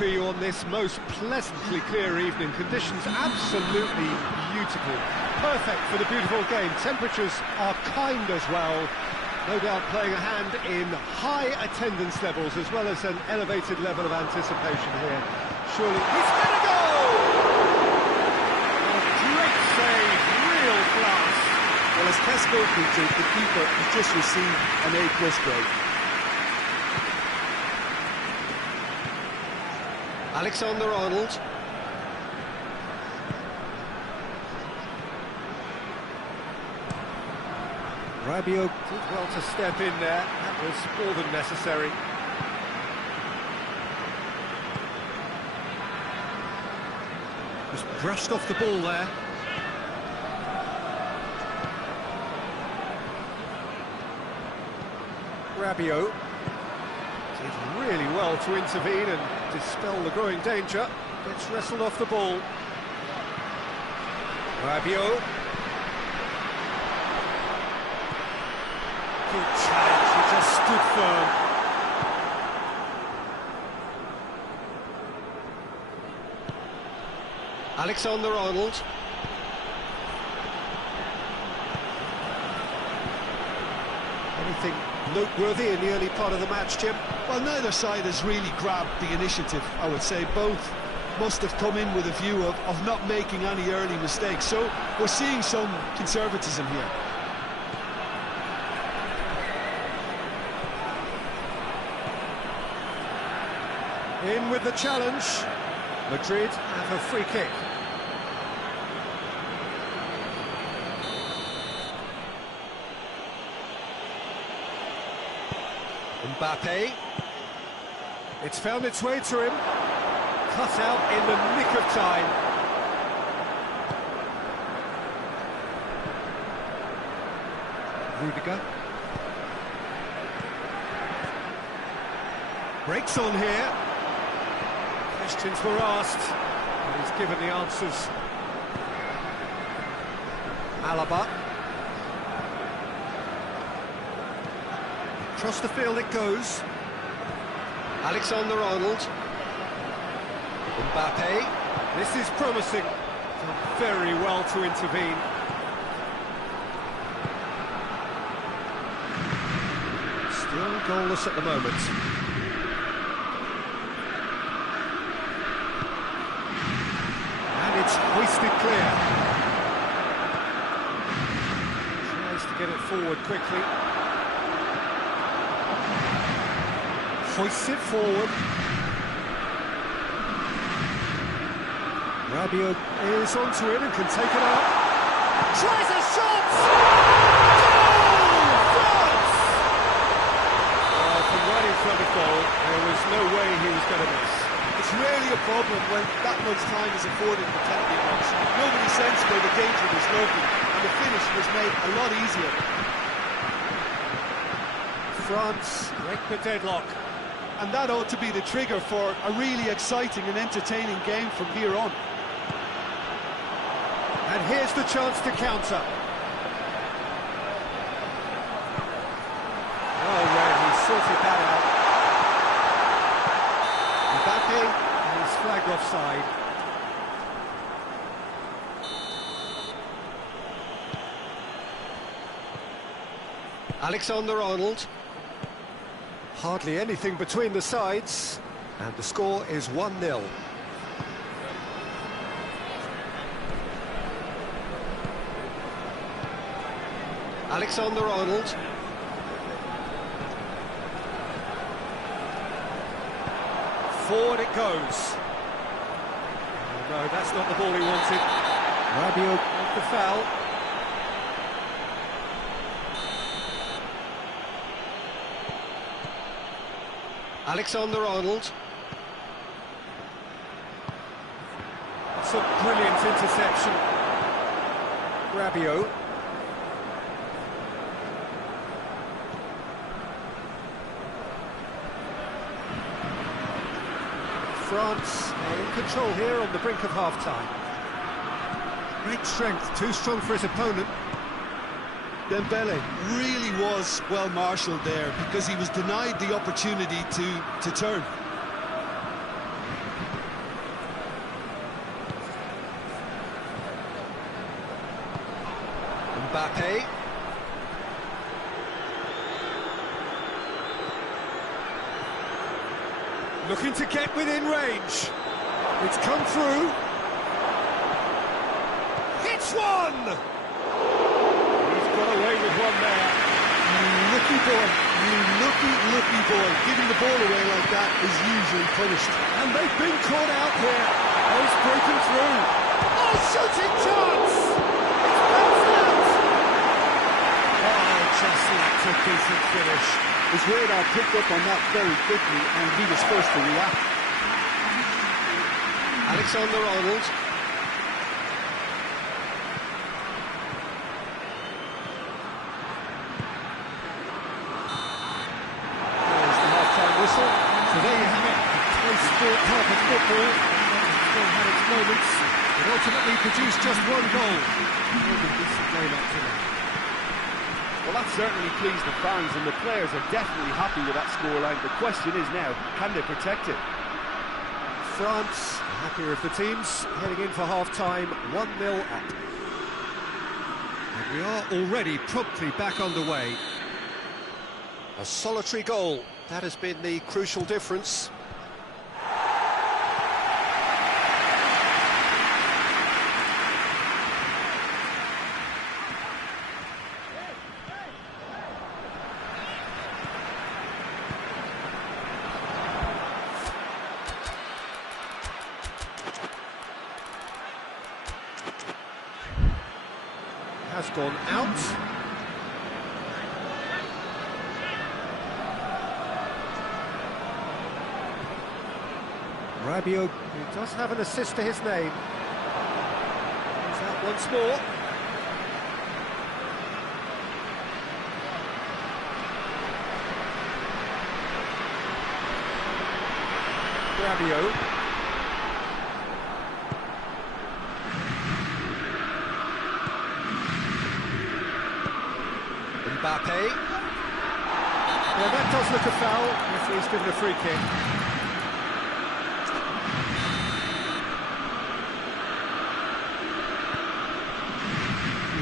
to you on this most pleasantly clear evening. Conditions absolutely beautiful. Perfect for the beautiful game. Temperatures are kind as well. No doubt playing a hand in high attendance levels as well as an elevated level of anticipation here. Surely he's gonna go! A great save, real class. Well, as test goalkeeper, the keeper has just received an A+ grade. Alexander-Arnold. Rabiot did well to step in there. That was more than necessary. Just brushed off the ball there. Rabiot did really well to intervene and dispel the growing danger. Gets wrestled off the ball. Rabiot. Good challenge, he just stood firm. Alexander-Arnold. Anything noteworthy in the early part of the match, Jim? Well, neither side has really grabbed the initiative, I would say. Both must have come in with a view of not making any early mistakes. So we're seeing some conservatism here. In with the challenge. Madrid have a free kick. Mbappe. It's found its way to him. Cut out in the nick of time. Rudiger. Breaks on here. Questions were asked, and he's given the answers. Alaba. Across the field it goes. Alexander-Arnold. Mbappe. This is promising. Done very well to intervene. Still goalless at the moment. It's hoisted clear. Tries to get it forward quickly. Hoists it forward. Rabiot is onto it and can take it up. Tries a shot! Goal! France! From right in front of goal, there was no way he was going to miss. It's rarely a problem when that much time is afforded for technical runs. Nobody sensed where the danger was lurking, and the finish was made a lot easier. France break the deadlock. And that ought to be the trigger for a really exciting and entertaining game from here on. And here's the chance to counter. Oh, well, he sorted that out. Mbappe is flagged offside. Alexander-Arnold. Hardly anything between the sides, and the score is 1-0. Alexander-Arnold. Forward it goes. Oh, no, that's not the ball he wanted. Rabiot with the foul. Alexander-Arnold. That's a brilliant interception. Rabiot. France are in control here on the brink of half-time. Great strength, too strong for his opponent. Dembele really was well marshalled there because he was denied the opportunity to turn. Mbappe. Looking to get within range. It's come through. It's one! He's got away with one there. Lucky boy, you lucky boy. Giving the ball away like that is usually punished. And they've been caught out here. Oh, it's broken through. Oh, shooting chance! It's bounced out! Oh, just lacked a decent finish. His radar picked up on that very quickly, and he was first to react. Alexander-Arnold. There's the half-time whistle. So there you have it, a close sport half of football. It's still had its moments, but ultimately produced just one goal. A decent game up to now. Well, that certainly pleased the fans, and the players are definitely happy with that scoreline. The question is now, can they protect it? France, happier of the teams, heading in for half-time, 1-0 up. And we are already promptly back underway. A solitary goal, that has been the crucial difference. Has gone out. Rabiot, who does have an assist to his name. He's out once more. Rabiot. Mbappe. Yeah, that does look a foul. Referee's given a free kick.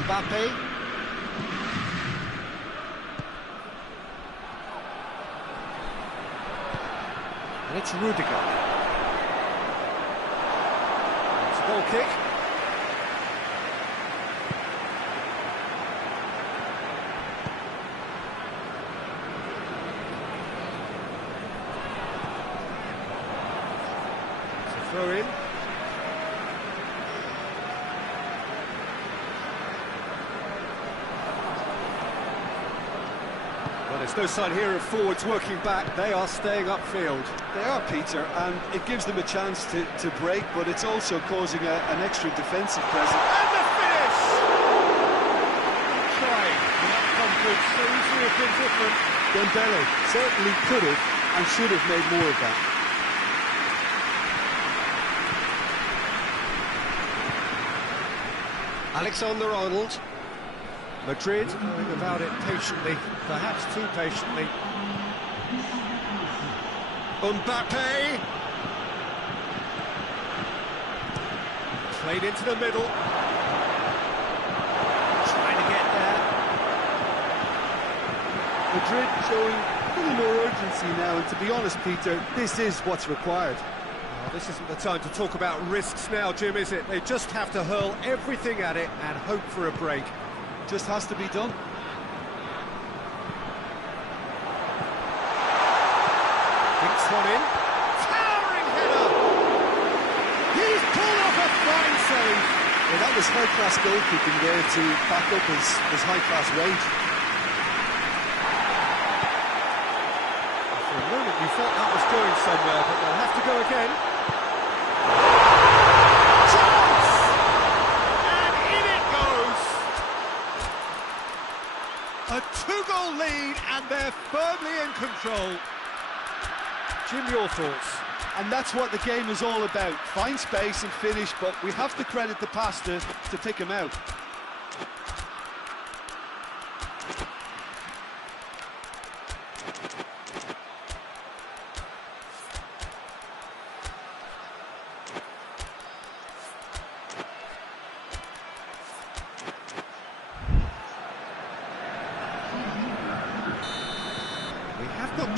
Mbappe. And it's Rudiger. It's a goal kick. Throw in. Well, there's no sign here of forwards working back. They are staying upfield. They are, Peter, and it gives them a chance to break, but it's also causing an extra defensive presence. And the finish! Trying. The outcome could so easily have been different. Dembele certainly could have and should have made more of that. Alexander-Arnold. Madrid going about it patiently, perhaps too patiently. Mbappe! Played into the middle. Trying to get there. Madrid showing a little more urgency now, and to be honest, Peter, this is what's required. Well, this isn't the time to talk about risks now, Jim, is it? They just have to hurl everything at it and hope for a break. Just has to be done. Dinks one in. Towering header! He's pulled off a fine save! Well, that was high-class goalkeeping there to back up his high-class wage. For a moment you thought that was going somewhere, but they'll have to go again. Chance! And in it goes! A two-goal lead, and they're firmly in control. Jim, your thoughts? And that's what the game is all about. Find space and finish, but we have to credit the pass to pick him out.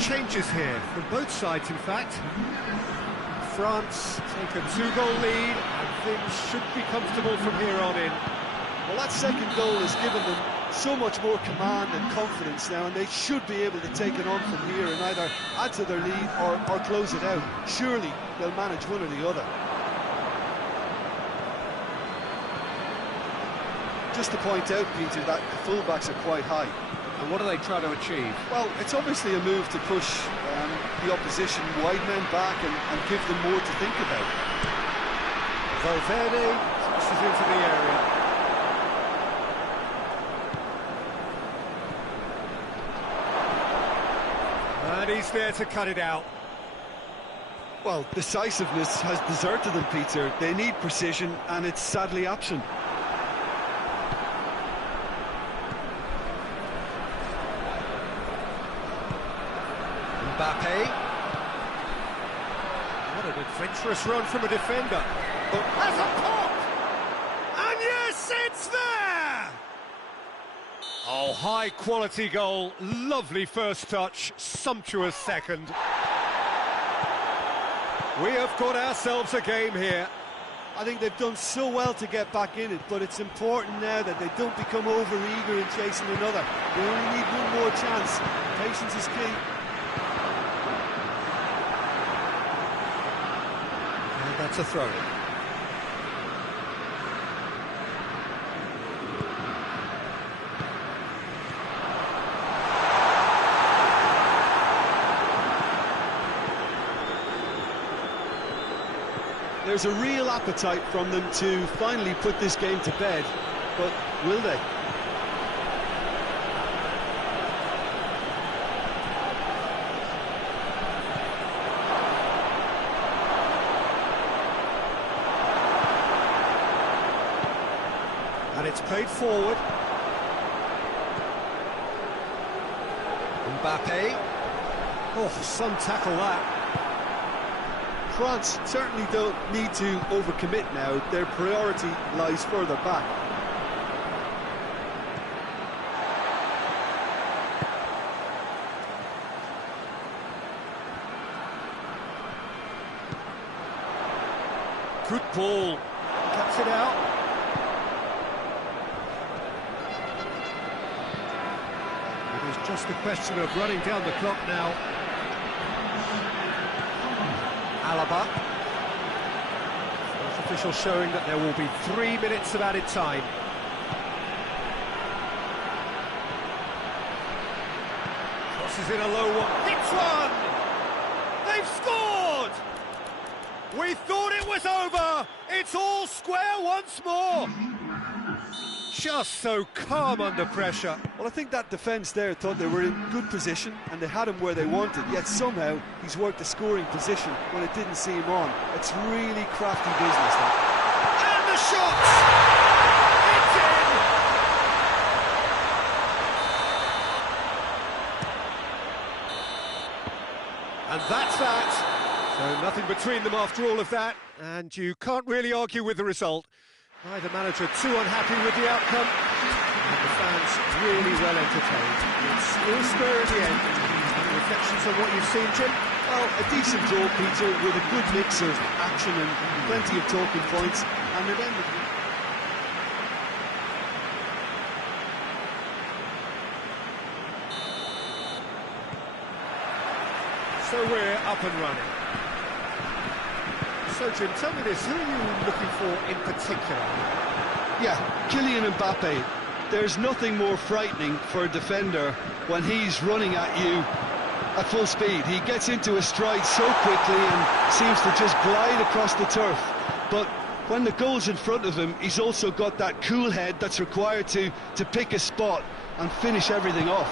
changes here, from both sides in fact. France take a 2-goal lead, and things should be comfortable from here on in. Well, that second goal has given them so much more command and confidence now, and they should be able to take it on from here and either add to their lead or close it out. Surely they'll manage one or the other. Just to point out, Peter, that the fullbacks are quite high. And what are they trying to achieve? Well, it's obviously a move to push the opposition wide men back and give them more to think about. Valverde pushes into the area. And he's there to cut it out. Well, decisiveness has deserted them, Peter. They need precision, and it's sadly absent. Mbappe. What an adventurous run from a defender. But has a pop! And yes, it's there! Oh, high-quality goal. Lovely first touch, sumptuous second. We have got ourselves a game here. I think they've done so well to get back in it, but it's important now that they don't become over-eager in chasing another. They only need one more chance. Patience is key. And that's a throw-in. There's a real appetite from them to finally put this game to bed, but will they? And it's played forward. Mbappe. Oh, some tackle that. France certainly don't need to overcommit now. Their priority lies further back. Good ball. Cuts it out. It is just a question of running down the clock now. Alaba. First official showing that there will be 3 minutes of added time. Crosses in a low one. Hits one! They've scored! We thought it was over! It's all square once more! Just so calm under pressure. Well, I think that defence there thought they were in good position and they had him where they wanted, yet somehow he's worked the scoring position when it didn't see him on. It's really crafty business there. And the shot! It's in! And that's that. So nothing between them after all of that, and you can't really argue with the result. Neither manager too unhappy with the outcome, and the fans really well entertained. It's all square in the end. Any reflections on what you've seen, Jim? Well, a decent draw, Peter, with a good mix of action and plenty of talking points, and it ended with... So we're up and running. So, Jim, tell me this, who are you looking for in particular? Yeah, Kylian Mbappe. There's nothing more frightening for a defender when he's running at you at full speed. He gets into a stride so quickly and seems to just glide across the turf. But when the goal's in front of him, he's also got that cool head that's required to pick a spot and finish everything off.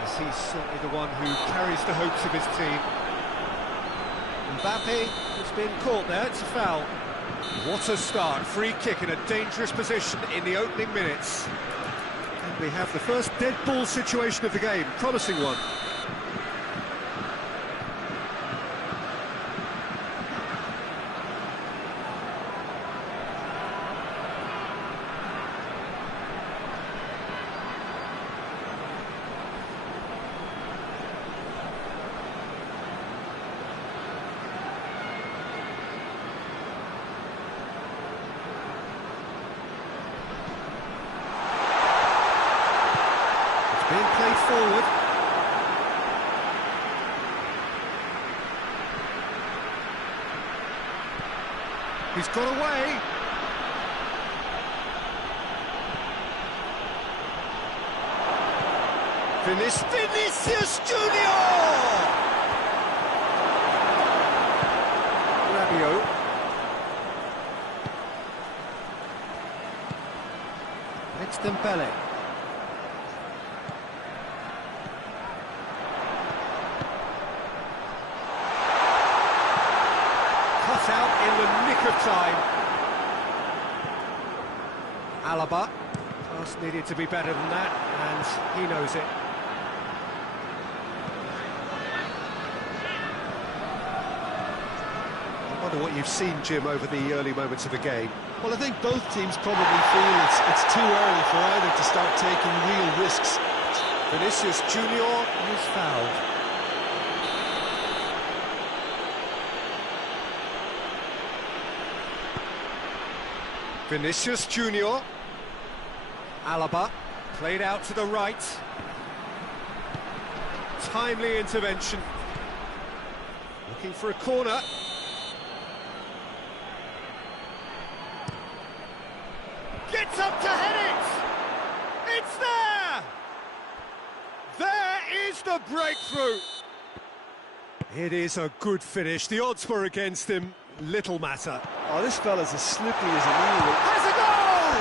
Yes, he's certainly the one who carries the hopes of his team. Mbappe has been caught there, it's a foul. What a start, free kick in a dangerous position in the opening minutes. And we have the first dead ball situation of the game, promising one. forward. He's got away. Vinicius Junior! Rabiot. It's Dembele. Cut out in the nick of time. Alaba. Pass needed to be better than that, and he knows it. I wonder what you've seen, Jim, over the early moments of the game. Well, I think both teams probably feel it's too early for either to start taking real risks. Vinicius Junior is fouled. Vinicius Junior. Alaba, played out to the right. Timely intervention. Looking for a corner. Gets up to head it! It's there! There is the breakthrough! It is a good finish. The odds were against him. Little matter. Oh, this fella's as slippery as an eel. Has a goal!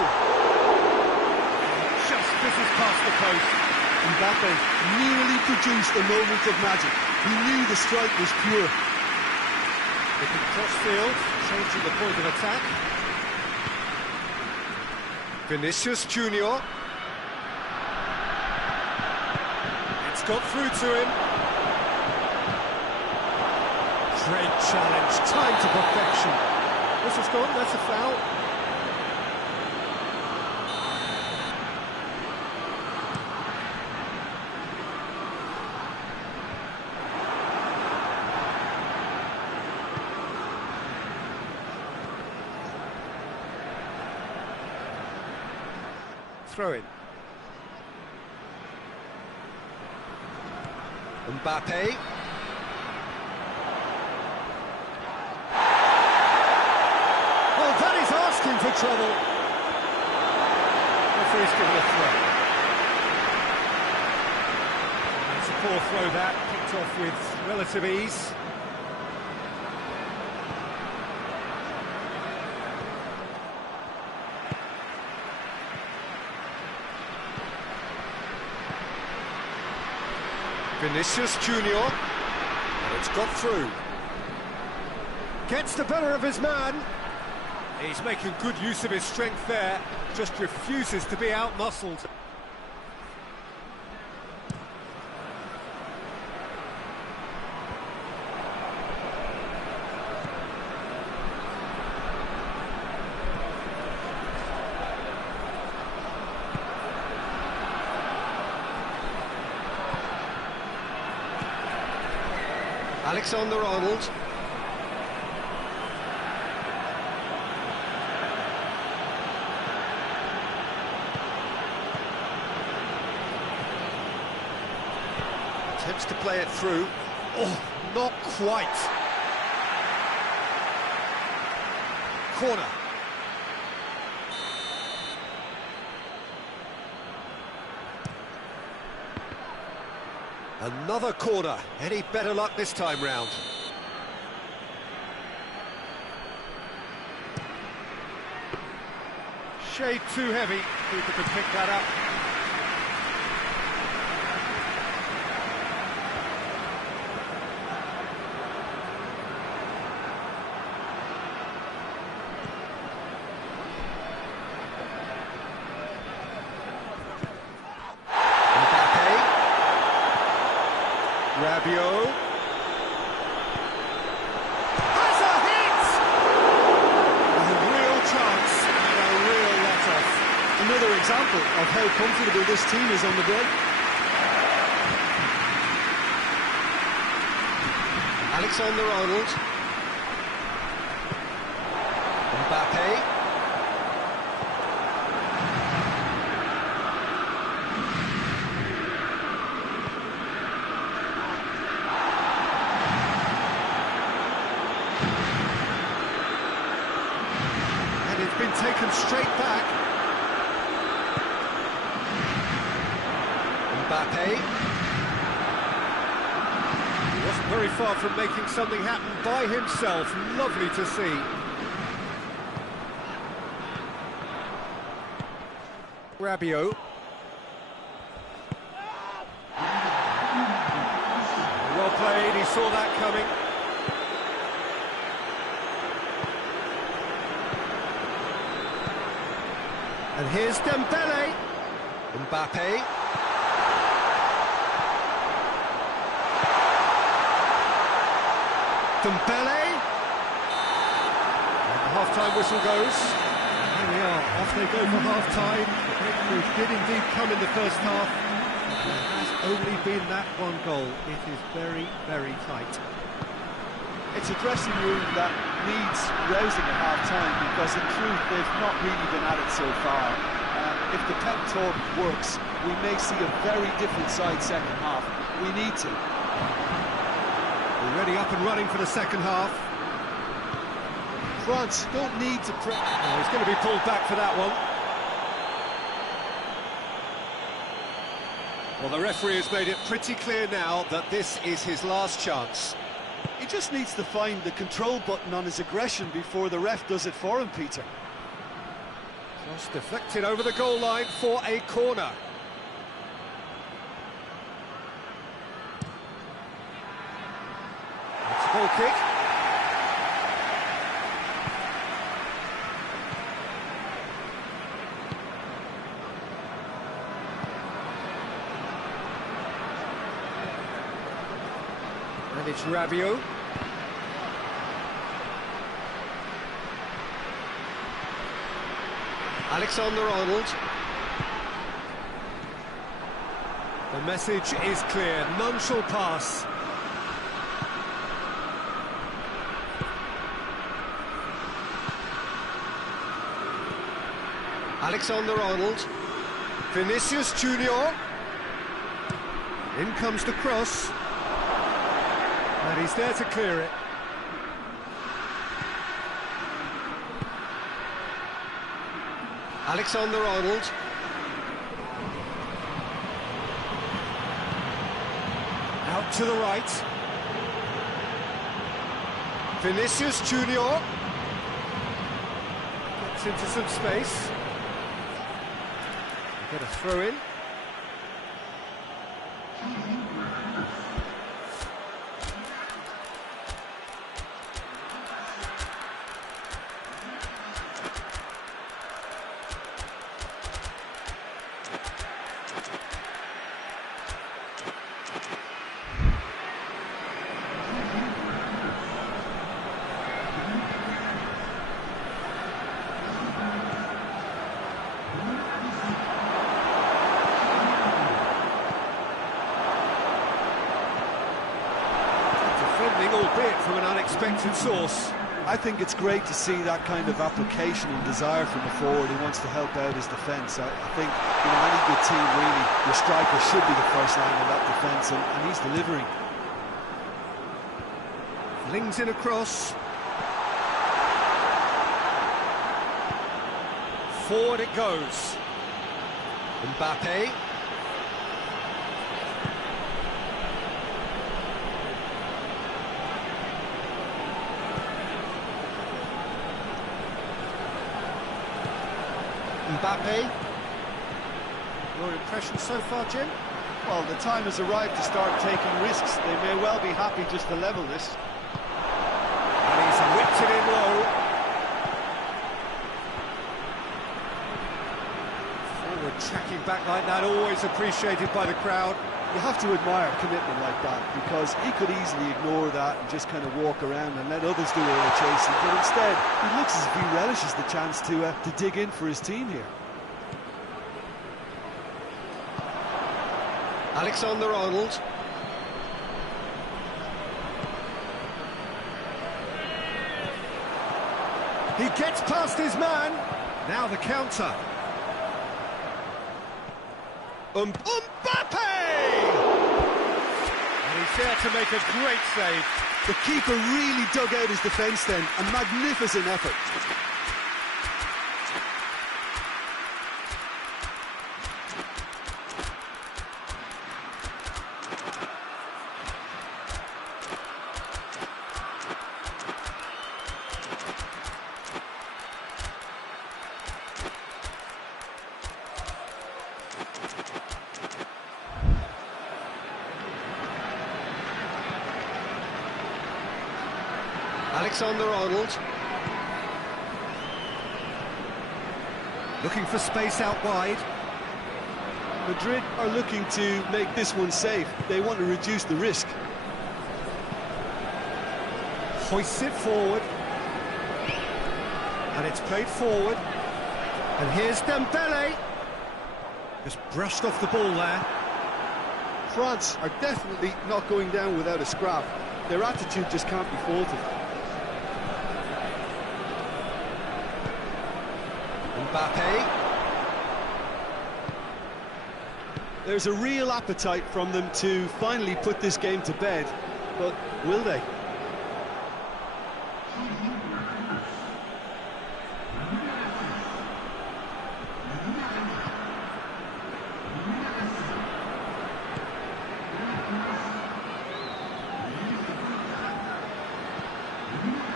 Just misses past the post. Mbappe nearly produced a moment of magic. He knew the strike was pure. Looking cross-field, changing the point of attack. Vinicius Junior. It's got through to him. Great challenge, time to perfection. This has gone, that's a foul. Throw in. Mbappe. Oh, that is asking for trouble. Referee's given a throw. It's a poor throw that, picked off with relative ease. Vinicius Junior, and it's got through. Gets the better of his man. He's making good use of his strength there, just refuses to be out-muscled. Alexander-Arnold. Attempts to play it through. Oh, not quite. Corner. Another corner. Any better luck this time round? Shade too heavy. Keeper could pick that up. Rabiot has a hit! A real chance and a real let-off. Another example of how comfortable this team is on the break. Alexander-Arnold. Mbappe. been taken straight back. Mbappe. He wasn't very far from making something happen by himself. Lovely to see. Rabiot. Well played, he saw that coming. And here's Dembele. Mbappe. Dembele. And the half-time whistle goes. And here we are, off they go for half-time. The breakthrough did indeed come in the first half. There has only been that one goal. It is very, very tight. It's a dressing room that needs rousing at half-time because in truth they've not really been at it so far. If the pep talk works, we may see a very different side second half. We need to. Already up and running for the second half. France don't need to press. Oh, he's going to be pulled back for that one. Well, the referee has made it pretty clear now that this is his last chance. He just needs to find the control button on his aggression before the ref does it for him, Peter. Just deflected over the goal line for a corner. It's a goal kick. And it's Rabiot. Alexander-Arnold. The message is clear, none shall pass. Alexander-Arnold. Vinicius Junior. In comes the cross. And he's there to clear it. Alexander-Arnold. Out to the right. Vinicius Junior. Gets into some space. Get a throw in. Albeit from an unexpected source. I think it's great to see that kind of application and desire from a forward who wants to help out his defence. I think, you know, any good team really, your striker should be the first line of that defence, and he's delivering. Flings in a cross. Forward it goes. Mbappe. Mbappe. Your impression so far, Jim? Well, the time has arrived to start taking risks. They may well be happy just to level this. And he's whipped it in low. Forward tracking back like that, always appreciated by the crowd. You have to admire commitment like that, because he could easily ignore that and just kind of walk around and let others do all the chasing, but instead he looks as if he relishes the chance to dig in for his team here. Alexander-Arnold. He gets past his man. Now the counter. Mbappe! And he's there to make a great save. The keeper really dug out his defence then, a magnificent effort. Alexander-Arnold. Looking for space out wide. Madrid are looking to make this one safe. They want to reduce the risk. Hoists it forward. And it's played forward. And here's Dembele. Just brushed off the ball there. France are definitely not going down without a scrap. Their attitude just can't be faulted. Mbappe. There's a real appetite from them to finally put this game to bed, but will they?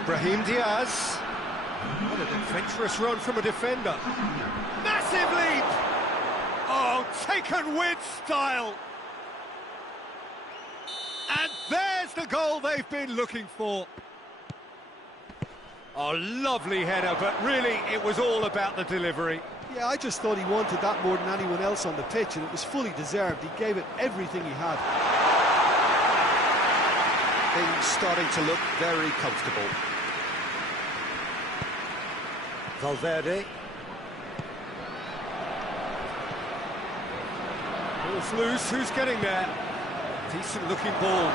Brahim Diaz. What an adventurous run from a defender. Massive leap! Oh, taken with style! And there's the goal they've been looking for. Oh, lovely header, but really it was all about the delivery. Yeah, I just thought he wanted that more than anyone else on the pitch, and it was fully deserved. He gave it everything he had. Things starting to look very comfortable. Valverde. Ball's loose, who's getting there? Decent looking ball.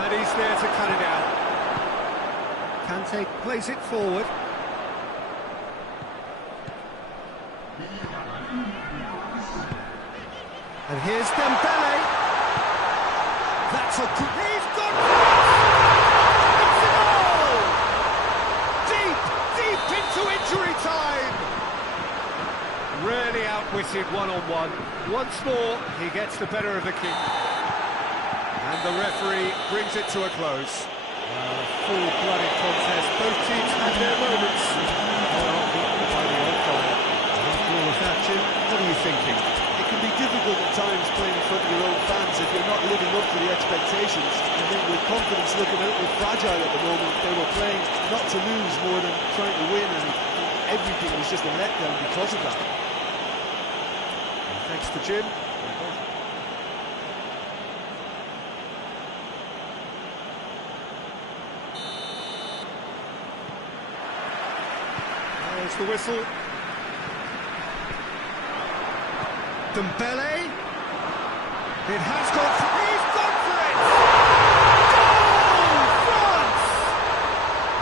And he's there to cut it out. Kante plays it forward. And here's Dembele. That's a good... He's got it! It's a goal! Deep into injury time! Really outwitted one-on-one. Once more, he gets the better of the kick. And the referee brings it to a close. A full-blooded contest. Both teams had their moments. After all of that, Jim, what are you thinking? It can be difficult at times playing in front of your own fans if you're not living up to the expectations. I think with confidence looking a little fragile at the moment, they were playing not to lose more than trying to win, and everything was just a letdown because of that. Thanks to Jim. There's the whistle. Dembele. It has gone for... He's gone for it! Goal! France!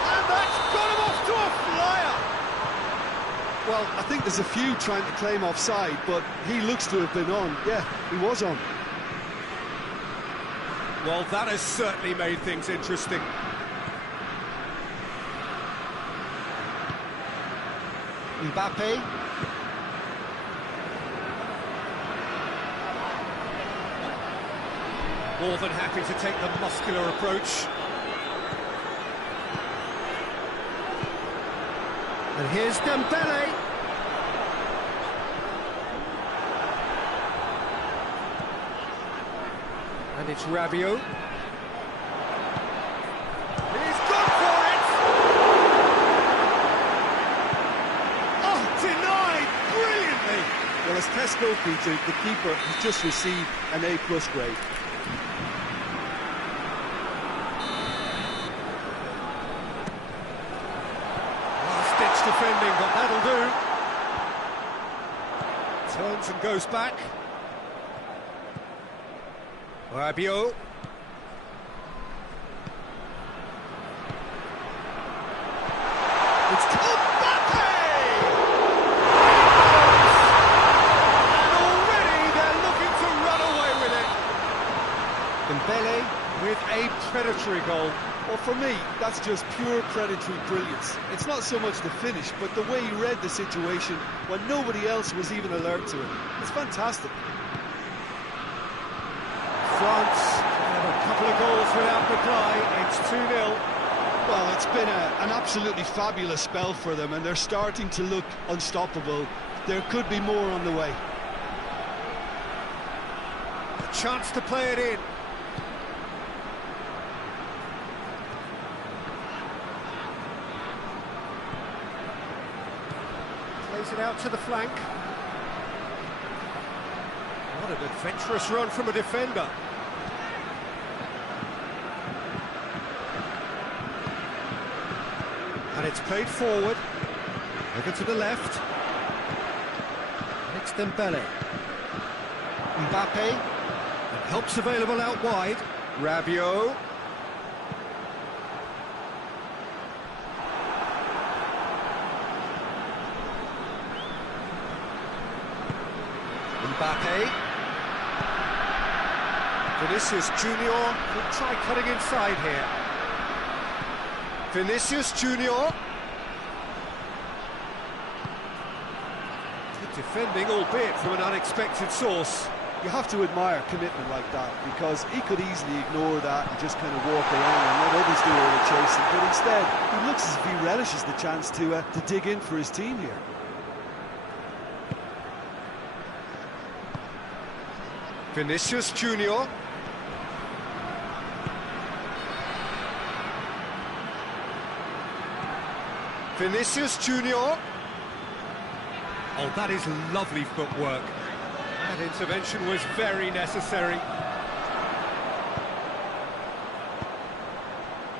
And that's got him off to a flyer! Well, I think there's a few trying to claim offside, but he looks to have been on. Yeah, he was on. Well, that has certainly made things interesting. Mbappe. More than happy to take the muscular approach. And here's Dembele. And it's Rabiot. He's gone for it! Oh, denied brilliantly! Well, as test goalkeeper, the keeper has just received an A+ grade. Last-ditch defending, but that'll do. Turns and goes back. Rabiot. It's Mbappe! And already they're looking to run away with it. Dembele with a predatory goal. Well, for me, that's just pure predatory brilliance. It's not so much the finish, but the way he read the situation when nobody else was even alert to it. It's fantastic. France have a couple of goals without reply. It's 2-0. Well, it's been an absolutely fabulous spell for them, and they're starting to look unstoppable. There could be more on the way. A chance to play it in. Plays it out to the flank. What an adventurous run from a defender. And it's played forward. Over to the left. It's Dembele. Mbappe. And help's available out wide. Rabiot. Mbappe. Vinicius Junior could try cutting inside here. Vinicius Junior. Good defending, albeit from an unexpected source. You have to admire commitment like that, because he could easily ignore that and just kind of walk around and let others do all the chasing, but instead he looks as if he relishes the chance to dig in for his team here. Vinicius Junior. Vinicius Junior. Oh, that is lovely footwork. That intervention was very necessary.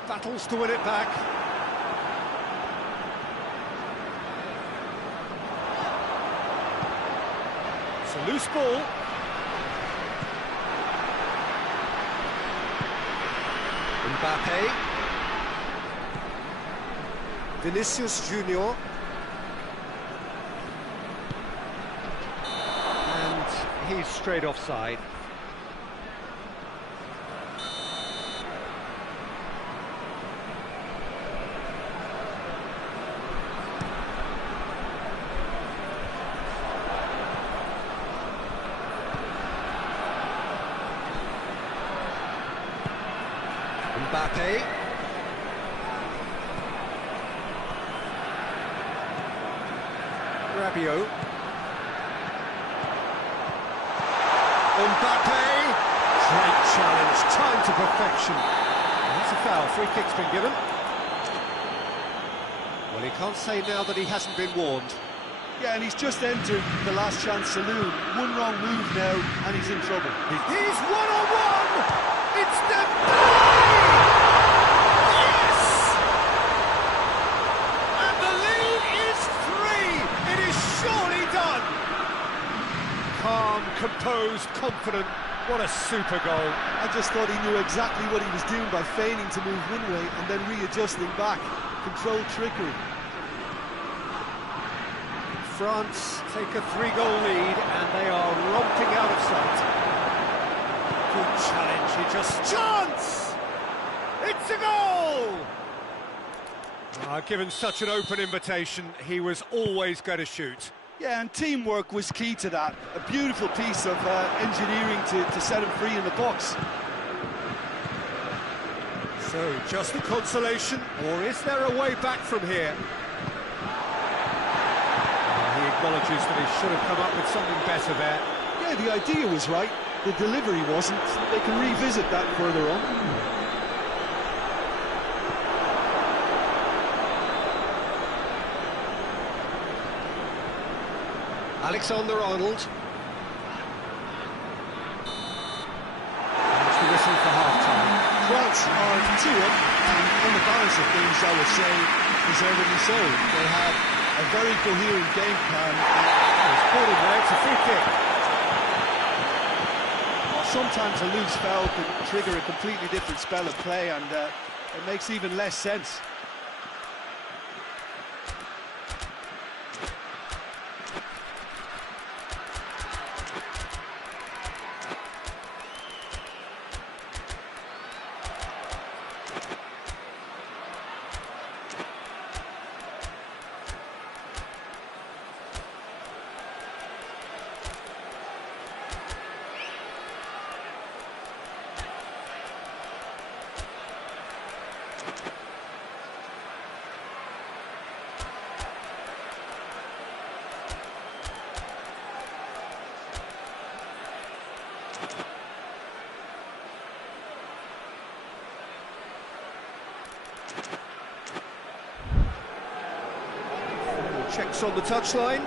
Battles to win it back. It's a loose ball. Mbappe. Vinicius Junior. And he's straight offside. Mbappe. Rabiot. Mbappe. Great challenge, time to perfection. And that's a foul, free kick's been given. Well, he can't say now that he hasn't been warned. Yeah, and he's just entered the last chance saloon. One wrong move now, and he's in trouble. He's one-on-one! It's Dembele! Yes! And the lead is 3! It is surely done! Calm, composed, confident. What a super goal. I just thought he knew exactly what he was doing by feigning to move one way and then readjusting back. Controlled trickery. France take a 3-goal lead and they are romping out of sight. Good challenge, he just... Chance! It's a goal! Given such an open invitation, he was always going to shoot. Yeah, and teamwork was key to that. A beautiful piece of engineering to set him free in the box. So, just a consolation, or is there a way back from here? He acknowledges that he should have come up with something better there. Yeah, the idea was right, the delivery wasn't. They can revisit that further on. Alexander-Arnold. That's the whistle for half-time. France are 2 up, and on the balance of things, I would say, deservedly so. They have a very coherent game plan. It's caught in there, it's a free kick. Sometimes a loose foul can trigger a completely different spell of play, and it makes even less sense. Checks on the touchline.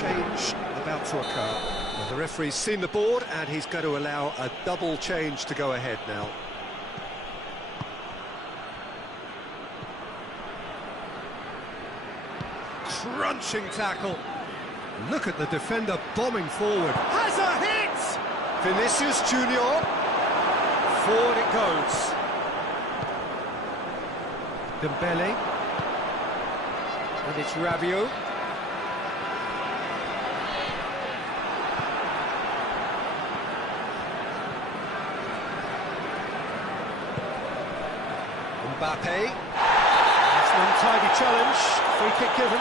Change about to occur. Well, the referee's seen the board and he's going to allow a double change to go ahead now. Crunching tackle. Look at the defender bombing forward. Has a hit! Vinicius Junior. Forward it goes. Dembele. And it's Rabiot. Mbappe. That's an untidy challenge. Free kick given.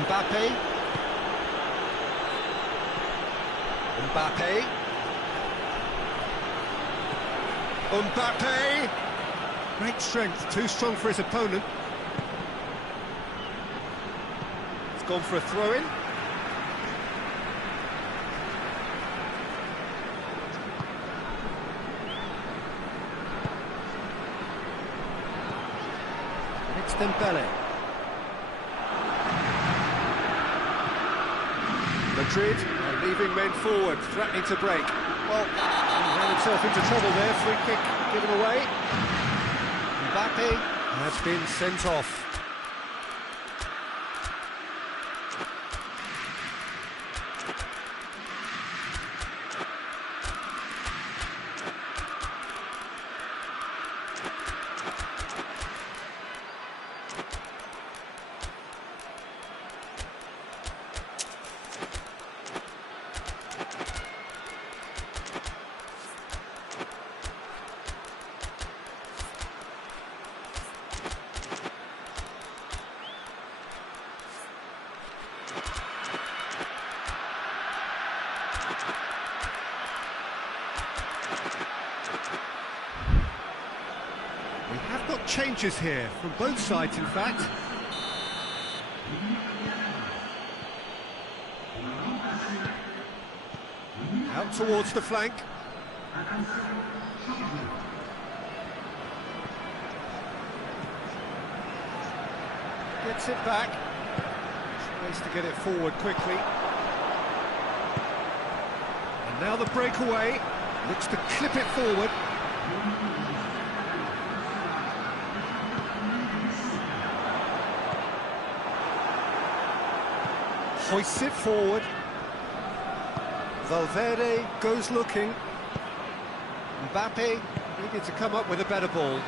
Mbappe. Mbappe. Mbappe! Great strength, too strong for his opponent. It's gone for a throw-in. It's Dembele. Madrid are leaving men forward, threatening to break. Well, he ran himself into trouble there, free kick given away. Mbappe has been sent off. We have got changes here, from both sides in fact. Out towards the flank. Gets it back. Space to get it forward quickly. And now the breakaway. Looks to clip it forward. Hoists it forward. Valverde goes looking. Mbappe needed to come up with a better ball.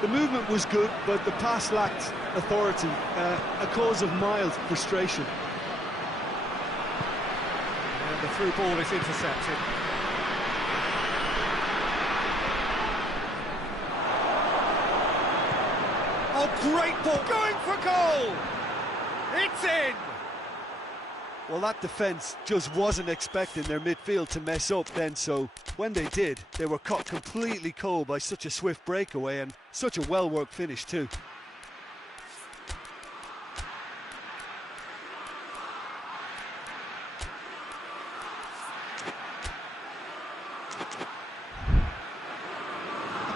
The movement was good, but the pass lacked authority, a cause of mild frustration. And the through ball is intercepted. Oh, great ball, going for goal! It's in! Well, that defence just wasn't expecting their midfield to mess up then, so when they did, they were caught completely cold by such a swift breakaway and such a well-worked finish too.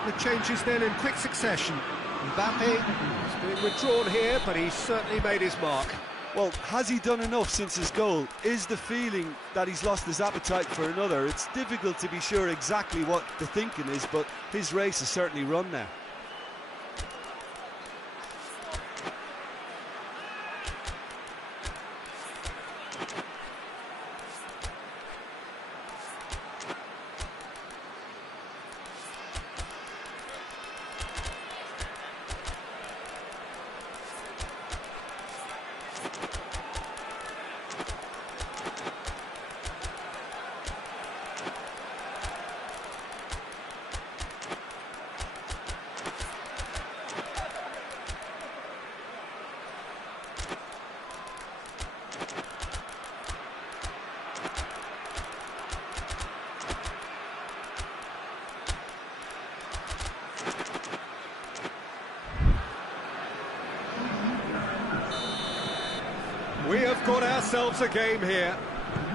The changes then in quick succession. Mbappe has been withdrawn here, but he's certainly made his mark. Well, has he done enough since his goal? Is the feeling that he's lost his appetite for another? It's difficult to be sure exactly what the thinking is, but his race is certainly run now. themselves a game here.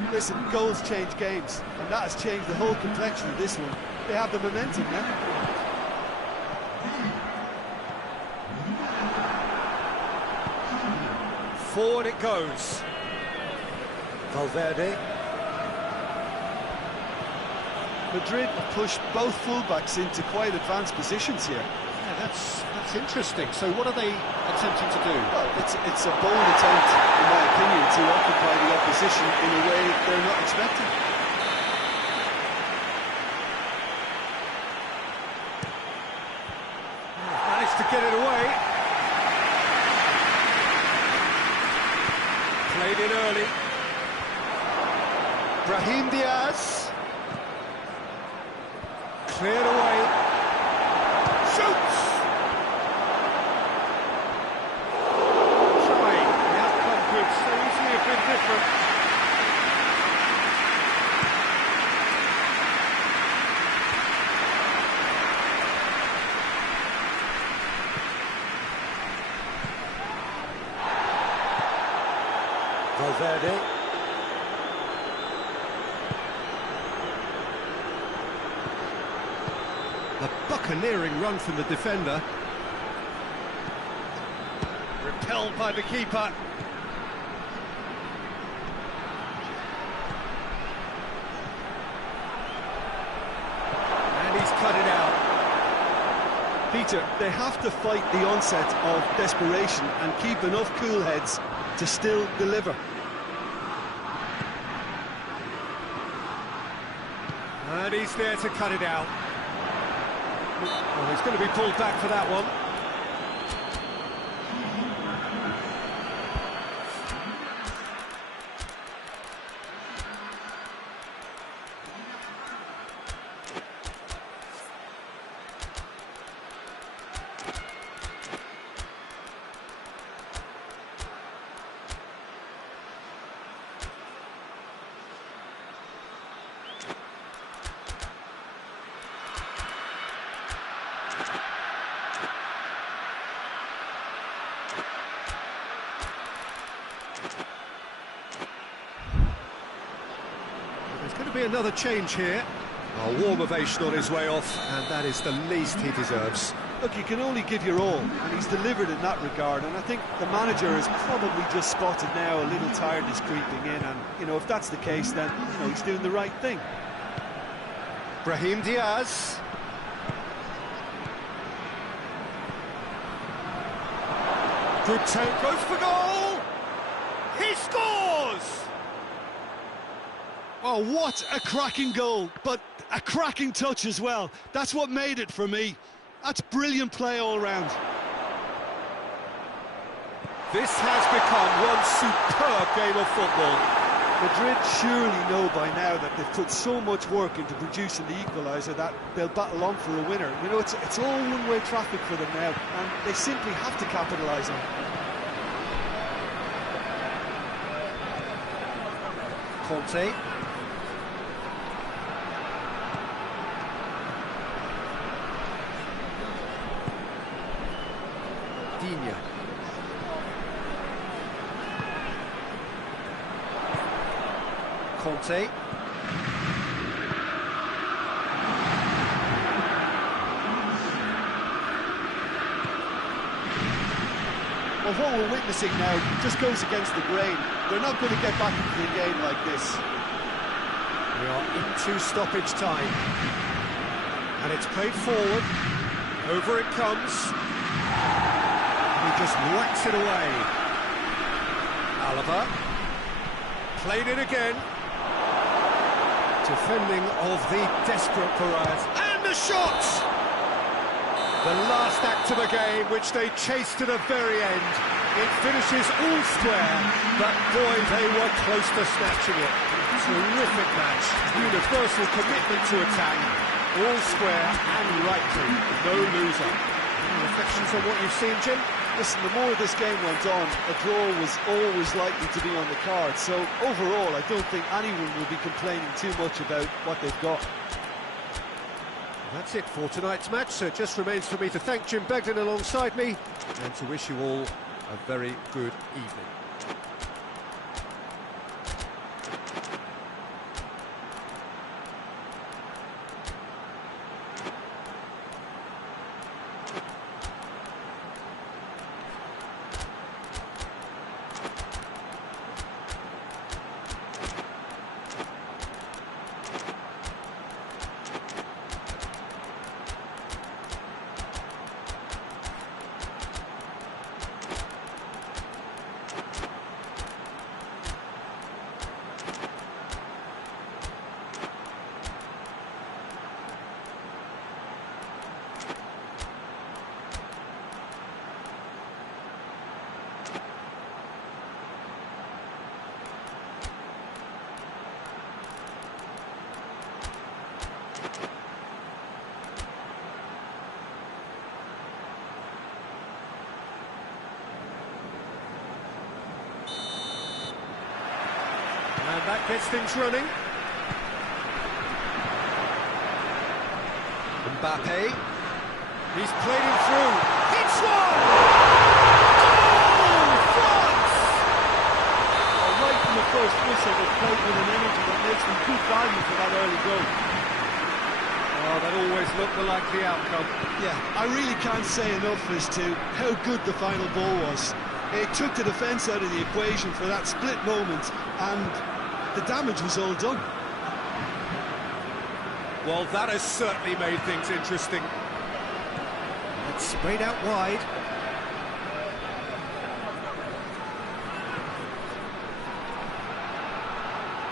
Listen, goals change games, and that has changed the whole complexion of this one. They have the momentum now. Forward it goes. Valverde. Madrid push both fullbacks into quite advanced positions here. Yeah, that's interesting. So what are they attempting to do? Well, it's a bold attempt, in my opinion, to occupy the opposition in a way they're not expecting. Managed to get it away. Played in early. Brahim Diaz. Cleared away. Shoots! Trying. The outcome could so easily have been different. Valverde. A buccaneering run from the defender. Repelled by the keeper. And he's cut it out. Peter, they have to fight the onset of desperation and keep enough cool heads to still deliver. And he's there to cut it out. Well, he's going to be pulled back for that one. There's going to be another change here. A warm ovation on his way off, and that is the least he deserves. Look, you can only give your all, and he's delivered in that regard, and I think the manager has probably just spotted now a little tiredness creeping in, and, you know, if that's the case, then, you know, he's doing the right thing. Brahim Diaz. Q.Tan goes for goal! He scores! Oh, what a cracking goal, but a cracking touch as well. That's what made it for me. That's brilliant play all round. This has become one superb game of football. Madrid surely know by now that they've put so much work into producing the equaliser that they'll battle on for a winner. You know, it's all one-way traffic for them now, and they simply have to capitalise on it. Conte. Diachi. Conte. Well, what we're witnessing now just goes against the grain. They're not going to get back into the game like this. We are into stoppage time. And it's played forward. Over it comes. And he just whacks it away. Alaba. Played it again. Defending of the desperate variety. And the shot! The last act of the game, which they chased to the very end. It finishes all square, but boy, they were close to snatching it. Terrific match. Universal commitment to attack. All square and rightly. No loser. Any reflections on what you've seen, Jim? Listen, the more this game went on, a draw was always likely to be on the card. So overall, I don't think anyone will be complaining too much about what they've got. That's it for tonight's match, so it just remains for me to thank Jim Begden alongside me and to wish you all a very good evening. And that gets things running. Mbappe. He's played him through. Hits one! Oh, France! Right from the first whistle, they played with an energy that makes them good value for that early goal. Oh, that always looked the likely outcome. Yeah, I really can't say enough as to how good the final ball was. It took the defence out of the equation for that split moment, and the damage was all done. Well, that has certainly made things interesting. It's sprayed out wide.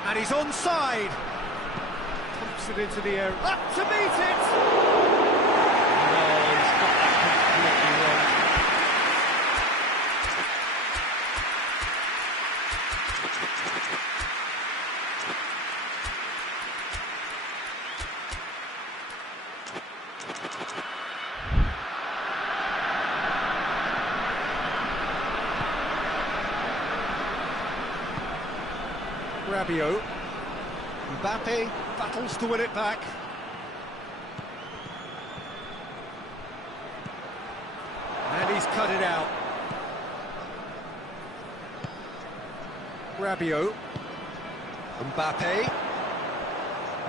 And he's onside. Pumps it into the air. Up to meet it! Oh, he's got that completely wrong. Rabiot. Mbappe battles to win it back. And he's cut it out. Rabiot. Mbappe.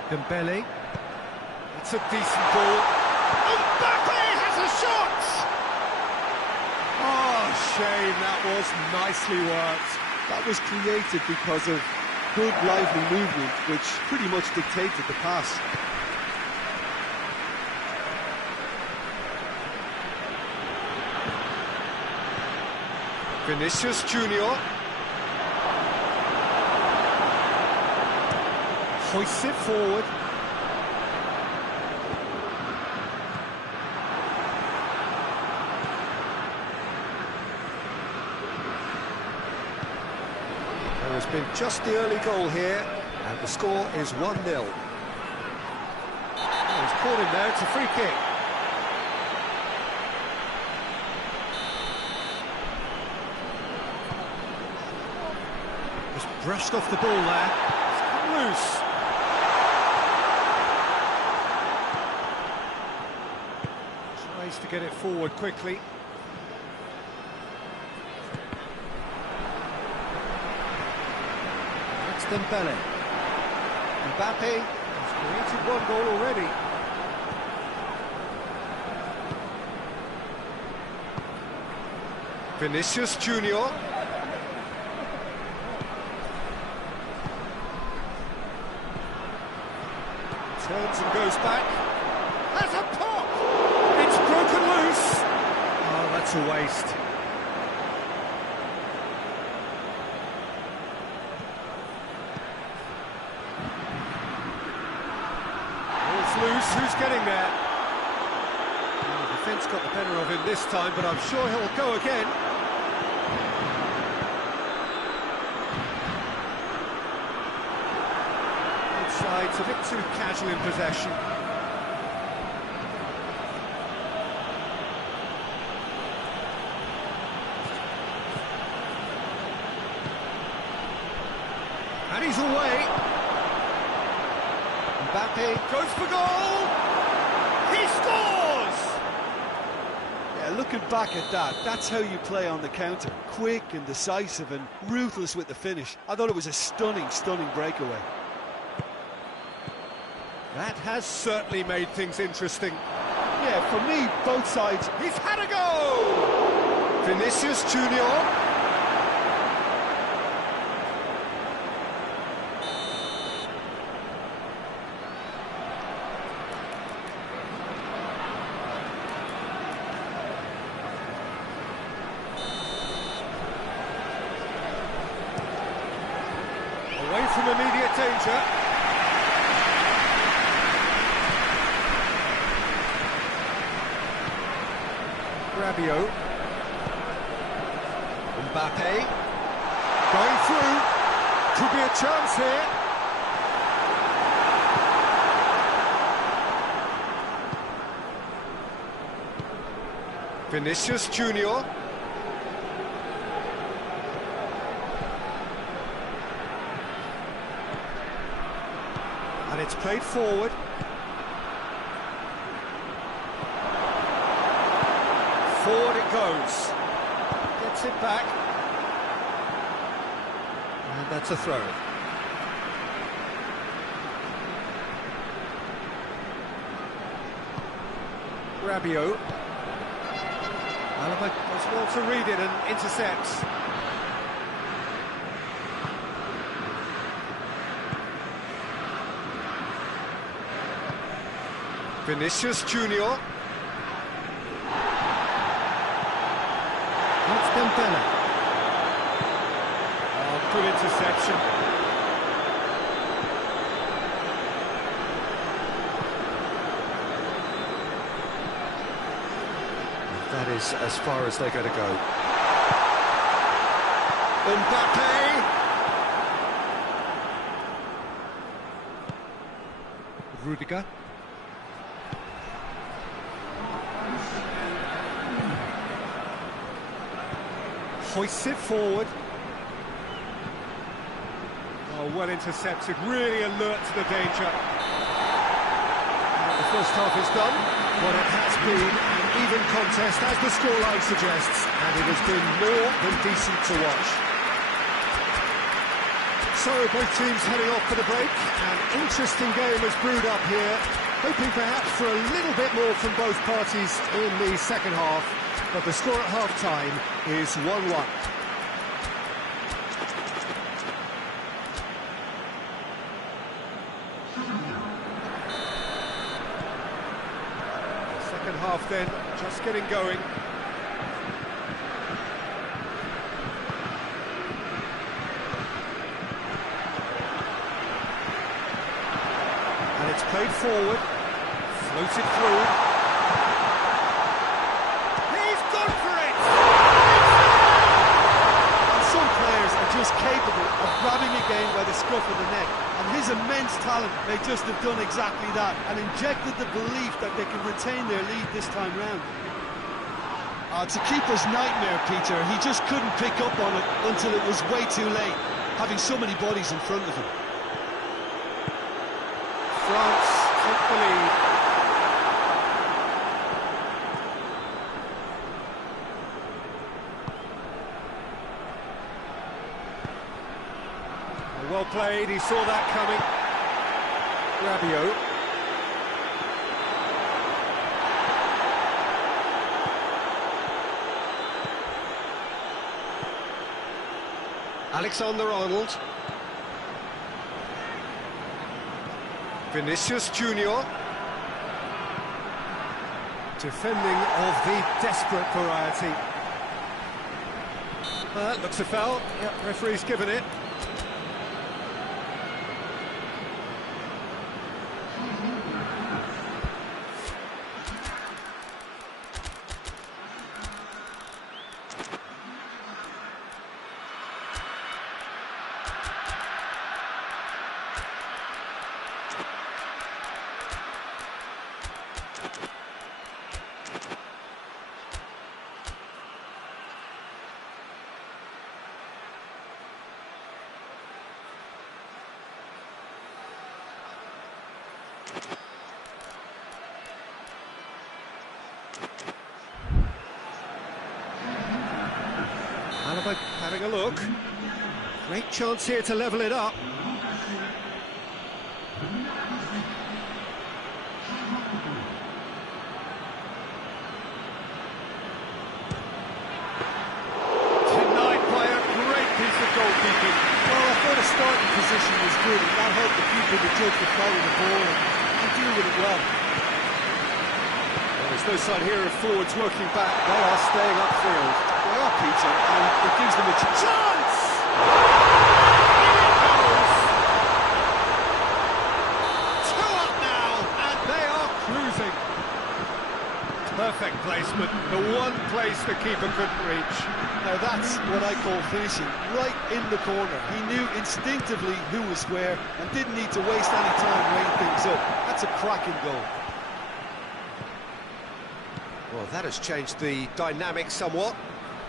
Dembele. It's a decent ball. Mbappe has a shot! Oh, shame, that was nicely worked. That was created because of good, lively movement, which pretty much dictated the pass. Vinicius Junior. Hoists it forward. There has been just the early goal here, and the score is 1-0. Oh, he's caught him there, it's a free kick. Just brushed off the ball there. It's come loose. Tries to get it forward quickly. That's Dembele. Mbappe has created one goal already. Vinicius Junior. Turns and goes back. Has a pop! It's broken loose! Oh, that's a waste. Ball's loose, who's getting there? Well, the defence got the better of him this time, but I'm sure he'll go again. It's a bit too casual in possession. And he's away. Mbappe goes for goal. He scores! Yeah, looking back at that, that's how you play on the counter. Quick and decisive and ruthless with the finish. I thought it was a stunning, stunning breakaway. That has certainly made things interesting. Yeah, for me, both sides. He's had a go! Vinicius Junior. Away from immediate danger. Rabiot. Mbappe. Going through. Could be a chance here. Vinicius Junior. And it's played forward. Forward it goes. Gets it back. And that's a throw. Rabiot. Alaba does well to read it and intercepts. Vinicius Junior. That's Dembele. Oh, good interception. That is as far as they're going to go. Mbappe! Rudiger. Hoists it forward. Oh, well intercepted, really alert to the danger. And the first half is done, but it has been an even contest, as the scoreline suggests, and it has been more than decent to watch. So, both teams heading off for the break. An interesting game has brewed up here, hoping perhaps for a little bit more from both parties in the second half. But the score at half-time is 1-1. Second half then, just getting going. And it's played forward, floated through. Just capable of grabbing a game by the scruff of the neck, and his immense talent may just have done exactly that and injected the belief that they can retain their lead this time round. It's a keeper's nightmare, Peter. He just couldn't pick up on it until it was way too late, having so many bodies in front of him. France take the lead. Well played, he saw that coming. Rabiot. Alexander-Arnold. Vinicius Junior. Defending of the desperate variety. Looks a foul. Yep, referee's given it. Alaba having a look. Great chance here to level it up. Denied by a great piece of goalkeeping. Well, I thought the starting position was good, and that helped the keeper to judge the flow of the ball and deal with it well. There's no sign here of forwards working back. They are staying upfield. They are, Peter, and it gives them a chance! Two up now, and they are cruising. Perfect placement, the one place the keeper couldn't reach. Now that's what I call finishing, right in the corner. He knew instinctively who was where and didn't need to waste any time weighing things up. That's a cracking goal. Well, that has changed the dynamic somewhat.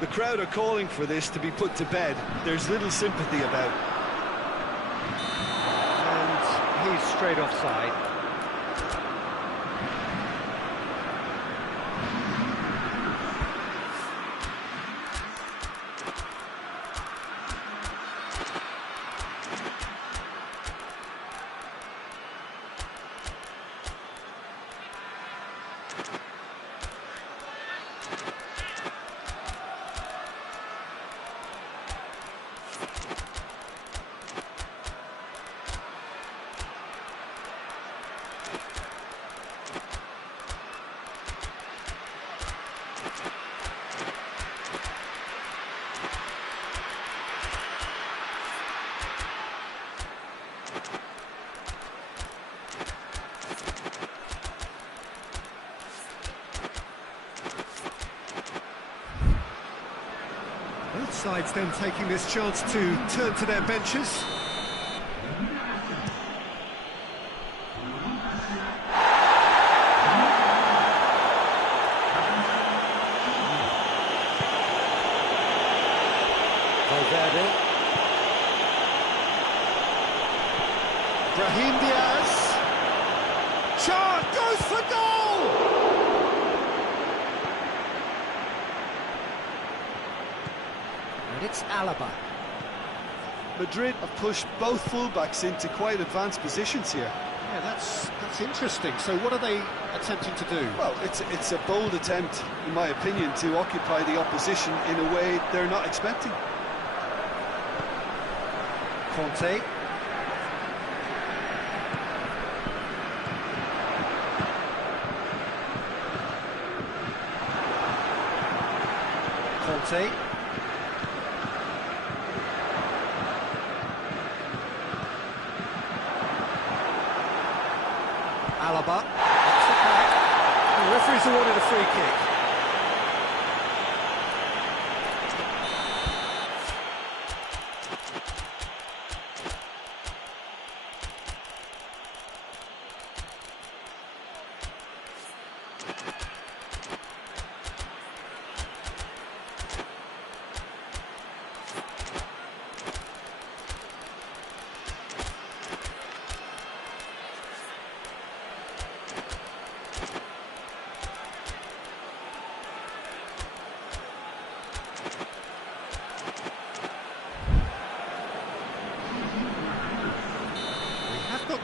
The crowd are calling for this to be put to bed. There's little sympathy about. And he He's straight offside. Both sides then taking this chance to turn to their benches. Valverde. Brahim Diaz. Shot goes for goal! And it's Alaba. Madrid have pushed both fullbacks into quite advanced positions here. Yeah, that's interesting. So what are they attempting to do? Well, it's a bold attempt, in my opinion, to occupy the opposition in a way they're not expecting. Conte. Conte. Alaba. That's the back. The referee's awarded a free kick.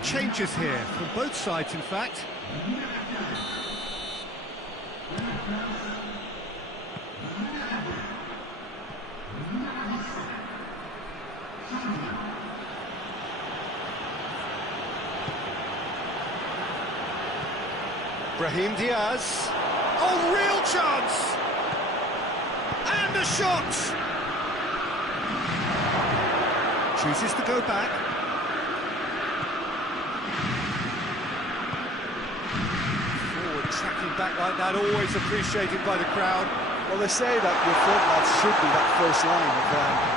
Changes here from both sides, in fact. Brahim Diaz. Oh, real chance! And a shot! Chooses to go back. Tracking back like that, always appreciated by the crowd. Well, they say that your front lads should be that first line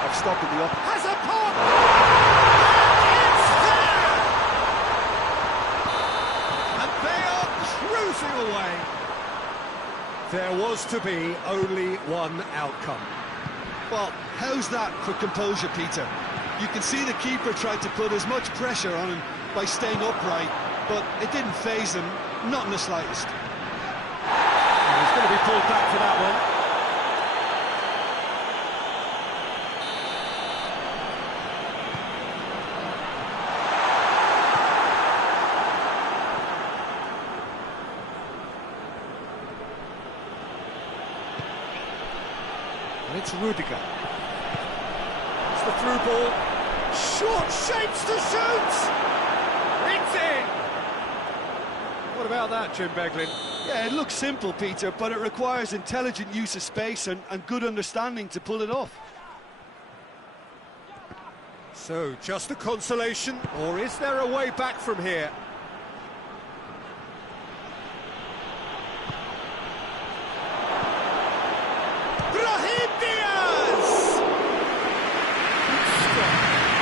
of stopping the up. Has a pop! And it's there! And they are cruising away. There was to be only one outcome. Well, how's that for composure, Peter? You can see the keeper tried to put as much pressure on him by staying upright, but it didn't faze him, not in the slightest. He's going to be pulled back for that one. And it's Rudiger. It's the through ball. Short shapes to shoot! It's in! What about that, Jim Beglin? Yeah, it looks simple, Peter, but it requires intelligent use of space and good understanding to pull it off. So, just a consolation, or is there a way back from here? Brahim Diaz!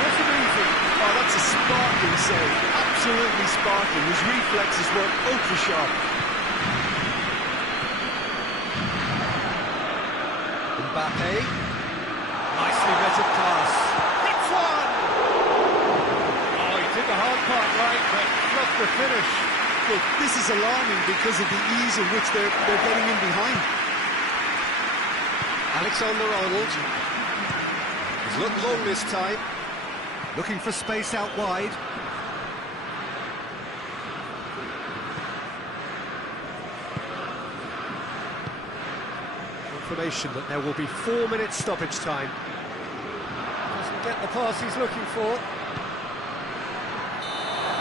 Wasn't easy. Oh, that's a sparkling save. Absolutely sparkling. His reflexes were ultra sharp. Mbappe. Nicely measured pass. Hits one! Oh, he didn't the hard part right, but not the finish. Look, this is alarming because of the ease in which they're getting in behind. Alexander-Arnold. He's looked long this time. Looking for space out wide. Confirmation that there will be 4 minutes stoppage time. Doesn't get the pass he's looking for.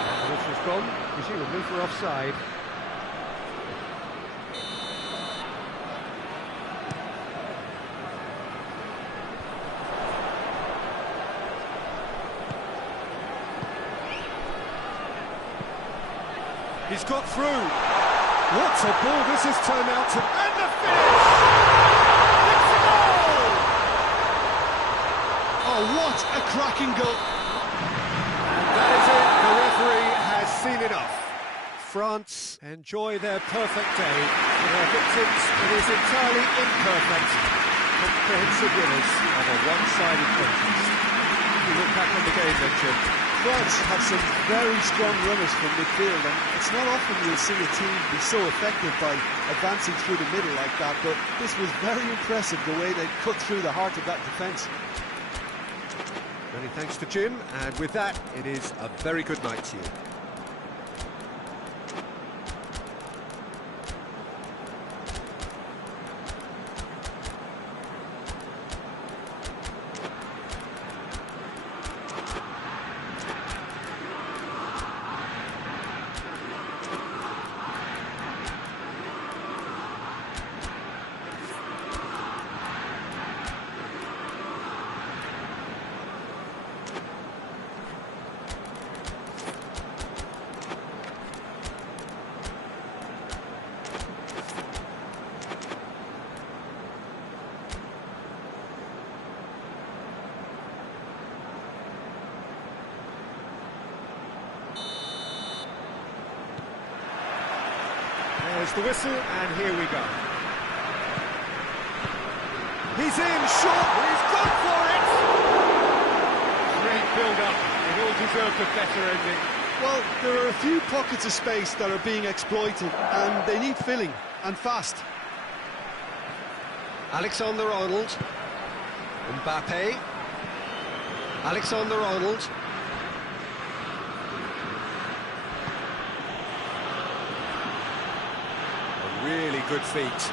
And the whistle's gone, presumably for offside. He's got through. What a ball this has turned out to. And the finish! It's a goal! Oh, what a cracking goal! And that is it. The referee has seen enough. France enjoy their perfect day. For their victims, it is entirely imperfect. Comprehensive winners of a one-sided contest. You look back on the game then, Jim. France have some very strong runners from midfield, and it's not often you'll see a team be so effective by advancing through the middle like that, but this was very impressive, the way they cut through the heart of that defence. Many thanks to Jim, and with that, it is a very good night to you. There's the whistle, and here we go. He's in, short, he's gone for it! Great build-up, it all deserved a better ending. Well, there are a few pockets of space that are being exploited, and they need filling, and fast. Alexander-Arnold. Mbappe. Alexander-Arnold. Really good feet.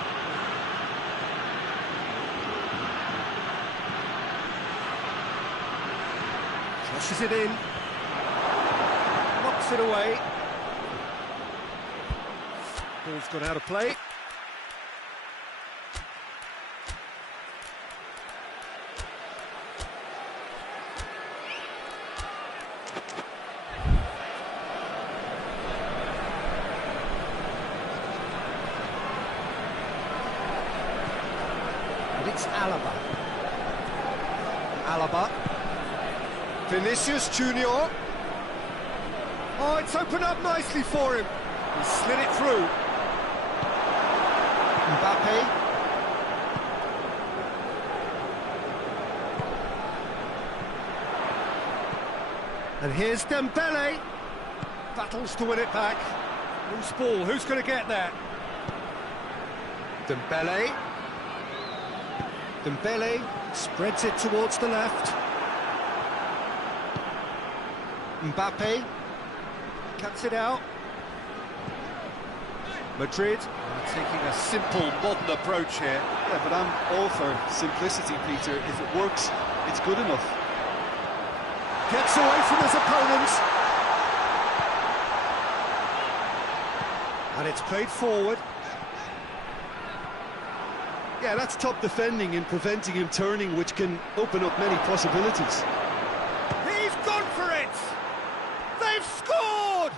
Crosses it in. Knocks it away. Ball's gone out of play. It's Alaba. Alaba. Vinicius Junior. Oh, it's opened up nicely for him. He slid it through. Mbappe. And here's Dembele. Battles to win it back. Loose ball, who's going to get there? Dembele. Dembele spreads it towards the left. Mbappe. Cuts it out. Madrid are taking a simple, modern approach here. Yeah, but I'm all for simplicity, Peter. If it works, it's good enough. Gets away from his opponent. And it's played forward. Yeah, that's top defending and preventing him turning, which can open up many possibilities. He's gone for it! They've scored!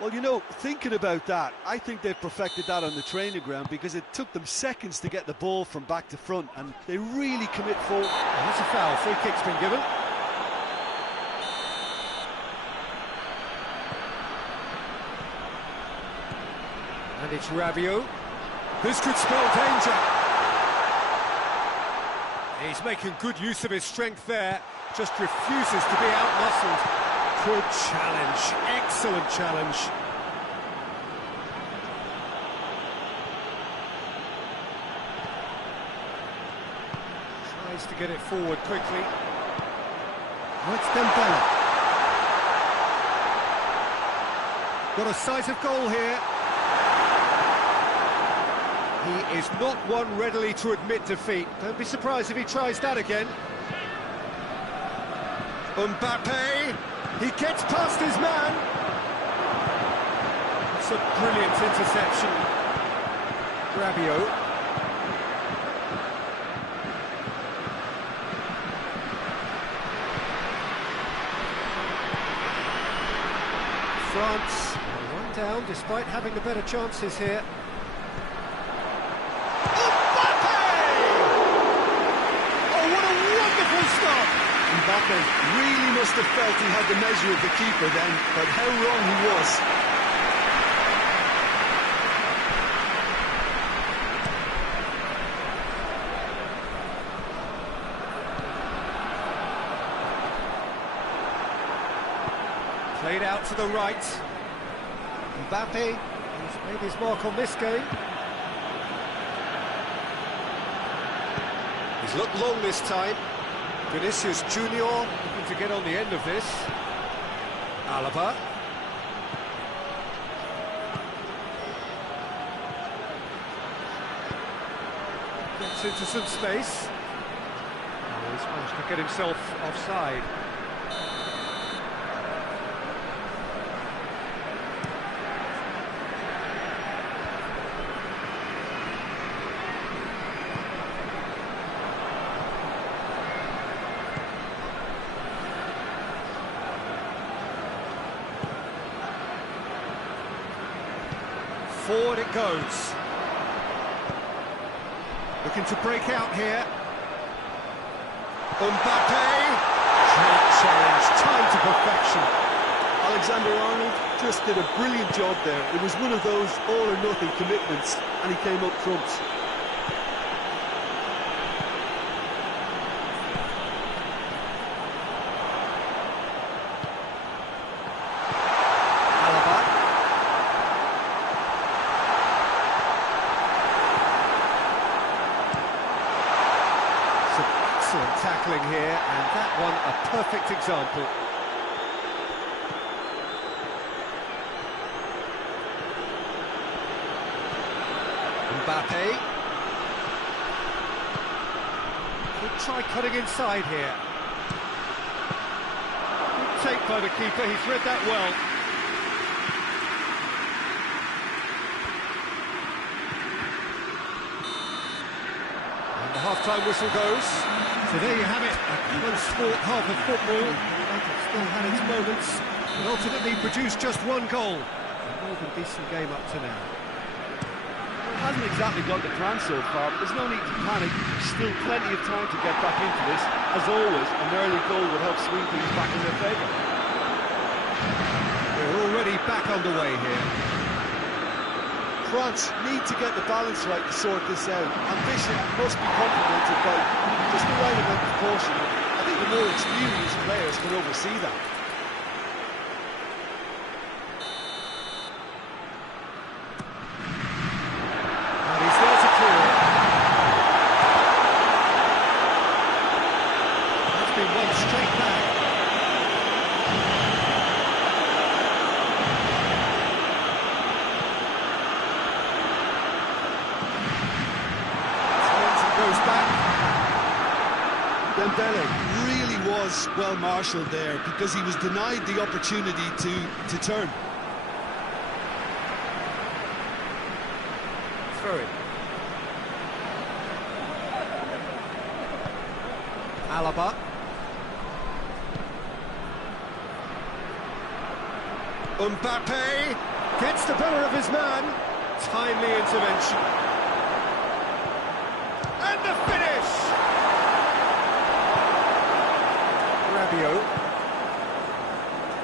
Well, you know, thinking about that, I think they've perfected that on the training ground because it took them seconds to get the ball from back to front, and they really commit forward. And that's a foul. Free kick's been given. And it's Rabiot. This could spell danger. He's making good use of his strength there. Just refuses to be out-muscled. Good challenge, excellent challenge. Tries to get it forward quickly. Oh, it's Dembele. Got a sight of goal here. He is not one readily to admit defeat. Don't be surprised if he tries that again. Mbappe, he gets past his man. It's a brilliant interception. Rabiot. France one down despite having the better chances here. Mbappe really must have felt he had the measure of the keeper then, but how wrong he was. Played out to the right. Mbappe, he's made his mark on this game. He's looked long this time. Vinicius Junior looking to get on the end of this. Alaba. Gets into some space. Oh, he's managed to get himself offside. Forward it goes. Looking to break out here. Mbappe. Great challenge, time to perfection. Alexander-Arnold just did a brilliant job there. It was one of those all-or-nothing commitments, and he came up trumps. Excellent tackling here, and that one a perfect example. Mbappe. Could try cutting inside here. Good take by the keeper, he's read that well. And the half-time whistle goes. So there you have it, a close-fought half of football. It still had its moments, but ultimately produced just one goal. A more than decent game up to now. It hasn't exactly gone to plan so far, but there's no need to panic. Still plenty of time to get back into this. As always, an early goal would help swing things back in their favour. We're already back underway here. France need to get the balance right to sort this out. Ambition must be complemented by just the right amount of caution. I think the more experienced players can oversee that. And he's there to clear it. That's been one straight back. Goes back. Dembele really was well marshalled there because he was denied the opportunity to turn. Throw it. Alaba. Mbappe gets the better of his man. Timely intervention. And the finish! Rabiot.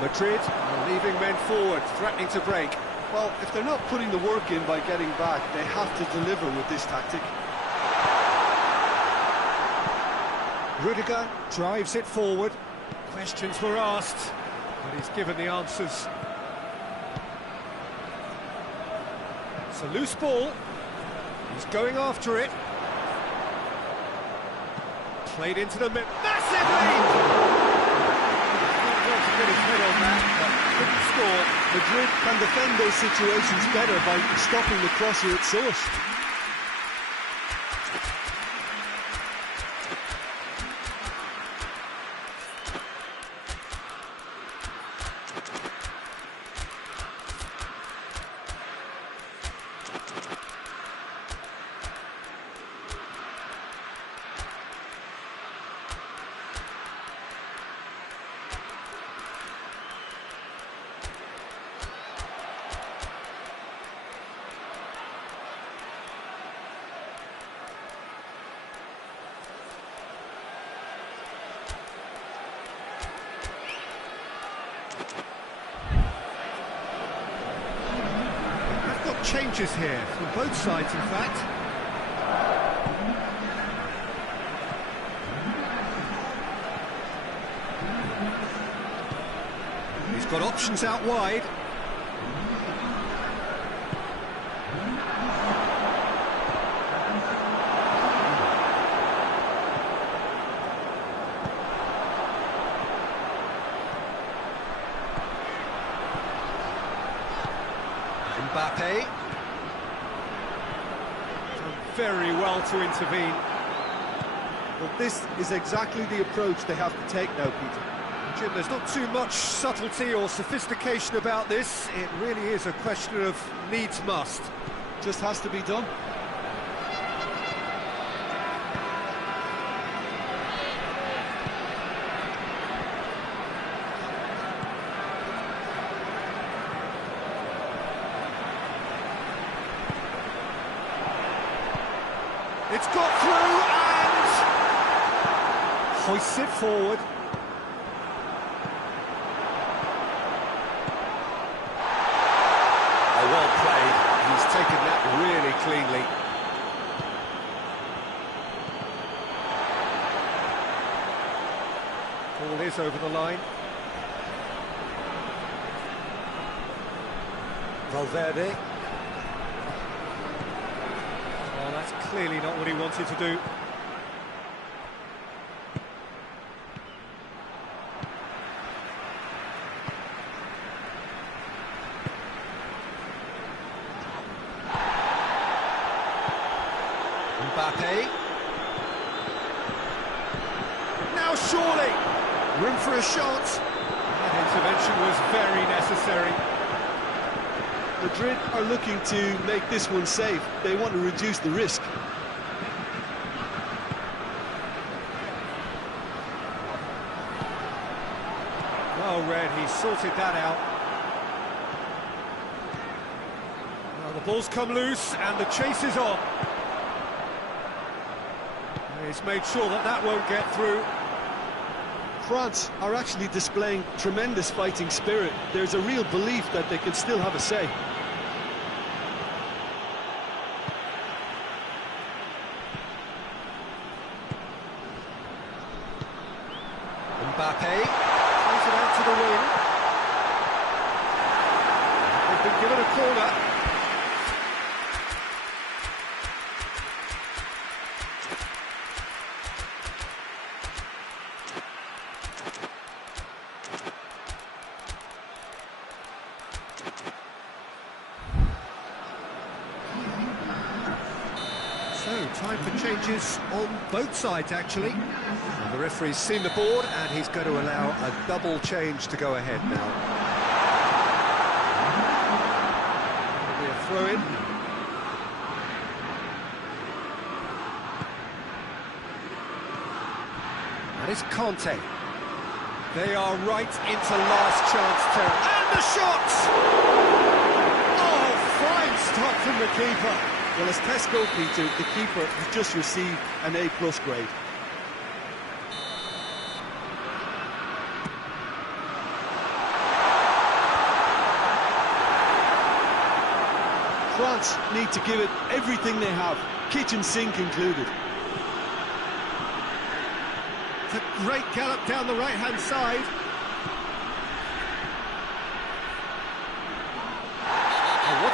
Madrid are leaving men forward, threatening to break. Well, if they're not putting the work in by getting back, they have to deliver with this tactic. Rudiger drives it forward. Questions were asked. But he's given the answers. It's a loose ball. He's going after it. Played into the middle. Massive lead! Not to get his head on that, but couldn't score. Madrid can defend those situations better by stopping the crosser at source. Changes here from both sides, in fact. He's got options out wide. Mbappe. Very well to intervene. Well, this is exactly the approach they have to take now, Peter. Jim, there's not too much subtlety or sophistication about this. It really is a question of needs must. Just has to be done. It's got through and hoists it forward. Oh, well played. He's taken that really cleanly. Ball is over the line. Valverde. That's clearly not what he wanted to do. Mbappe. Now surely, room for a shot. That intervention was very necessary. Madrid are looking to make this one safe. They want to reduce the risk. Well read, he sorted that out. Well, the ball's come loose and the chase is on. He's made sure that that won't get through. France are actually displaying tremendous fighting spirit. There's a real belief that they can still have a say. Mbappe plays it out to the wing. They've been given a corner. So, time for changes on both sides, actually. And the referee's seen the board, and he's going to allow a double change to go ahead now. It'll be a throw-in. That is Conte. They are right into last chance territory. And the shot! Oh, fine stop from the keeper. Well, as Tesco, Peter, the keeper has just received an A+ grade. France need to give it everything they have, kitchen sink included. It's a great gallop down the right-hand side.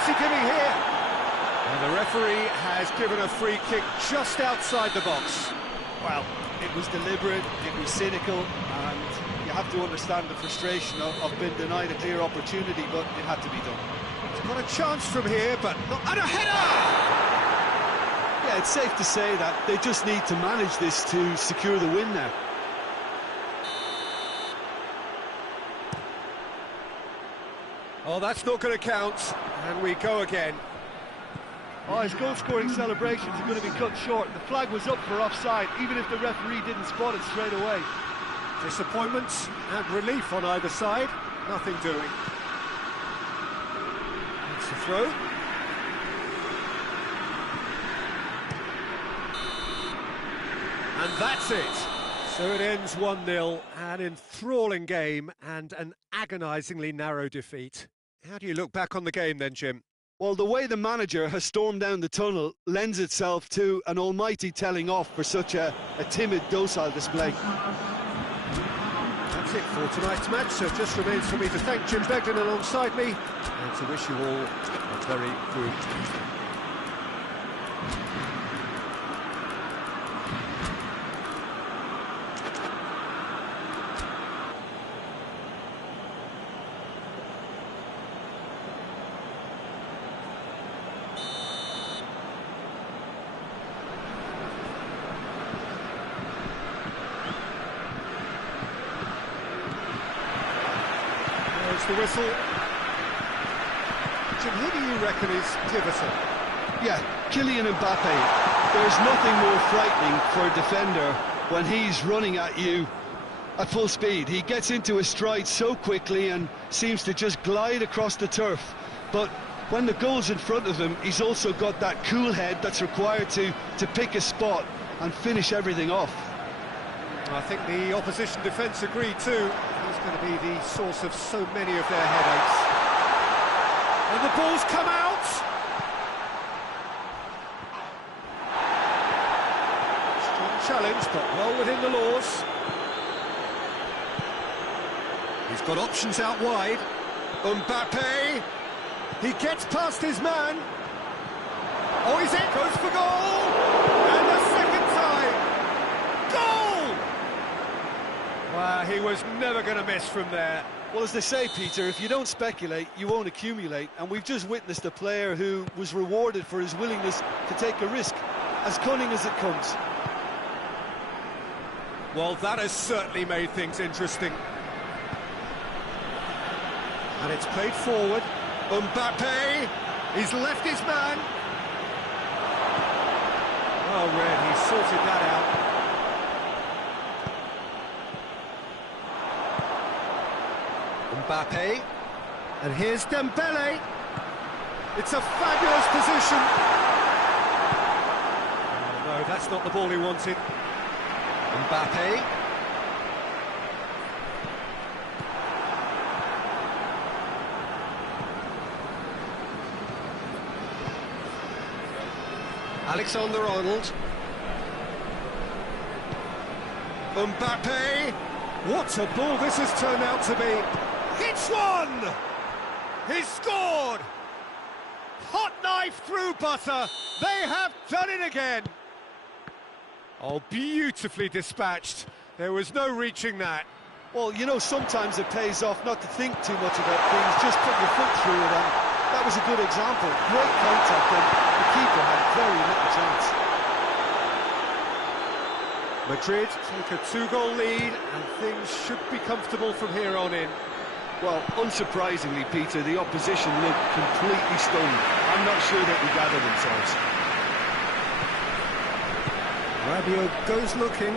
What's he giving here? And the referee has given a free kick just outside the box. Well, it was deliberate, it was cynical, and you have to understand the frustration of being denied a clear opportunity, but it had to be done. He's got a chance from here, but not... And a header! Yeah, it's safe to say that they just need to manage this to secure the win now. Oh, that's not going to count, and we go again. Oh, his goal-scoring celebrations are going to be cut short. The flag was up for offside, even if the referee didn't spot it straight away. Disappointment and relief on either side. Nothing doing. It's the throw. And that's it. So it ends 1-0, an enthralling game and an agonisingly narrow defeat. How do you look back on the game then, Jim? Well, the way the manager has stormed down the tunnel lends itself to an almighty telling off for such a timid, docile display. That's it for tonight's match, so it just remains for me to thank Jim Begden alongside me and to wish you all a very good evening. The whistle. Jim, who do you reckon is pivotal? Yeah, Kylian Mbappe. There's nothing more frightening for a defender when he's running at you at full speed. He gets into his stride so quickly and seems to just glide across the turf. But when the goal's in front of him, he's also got that cool head that's required to pick a spot and finish everything off. I think the opposition defence agreed too. He's going to be the source of so many of their headaches. And the ball's come out! Strong challenge, but well within the laws. He's got options out wide. Mbappe! He gets past his man. Oh, he's in! Goes for goal! And the second time! Goal! Wow, he was never going to miss from there. Well, as they say, Peter, if you don't speculate, you won't accumulate. And we've just witnessed a player who was rewarded for his willingness to take a risk, as cunning as it comes. Well, that has certainly made things interesting. And it's played forward. Mbappe, he's left his man. Oh, Red, he sorted that out. Mbappe, and here's Dembele. It's a fabulous position. Oh, no, that's not the ball he wanted. Mbappe. Alexander-Arnold. Mbappe. What a ball this has turned out to be. Hits one! He's scored! Hot knife through butter. They have done it again. Oh, beautifully dispatched. There was no reaching that. Well, you know, sometimes it pays off not to think too much about things, just put your foot through it, and that was a good example. Great contact, and the keeper had very little chance. Madrid take a 2-goal lead, and things should be comfortable from here on in. Well, unsurprisingly, Peter, the opposition looked completely stunned. I'm not sure they can gather themselves. Rabiot goes looking.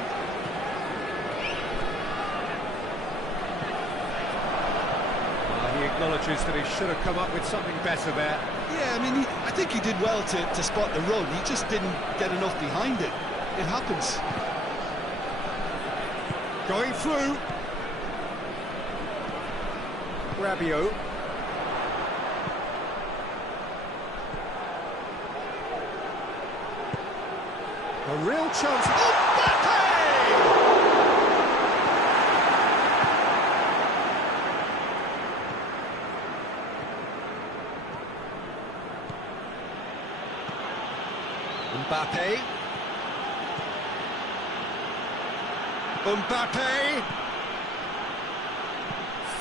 He acknowledges that he should have come up with something better there. Yeah, I mean, I think he did well to spot the run. He just didn't get enough behind it. It happens. Going through. Rabiot. A real chance. Mbappe! Mbappe. Mbappe.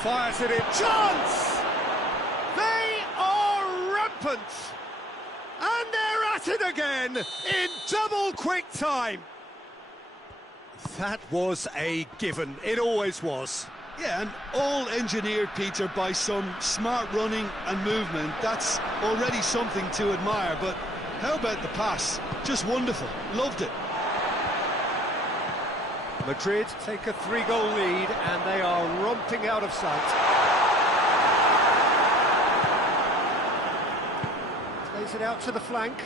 Fires it in. Chance! They are rampant! And they're at it again in double quick time. That was a given. It always was. Yeah, and all engineered, Peter, by some smart running and movement. That's already something to admire, but how about the pass? Just wonderful. Loved it. Madrid take a 3-goal lead and they are romping out of sight. Plays it out to the flank.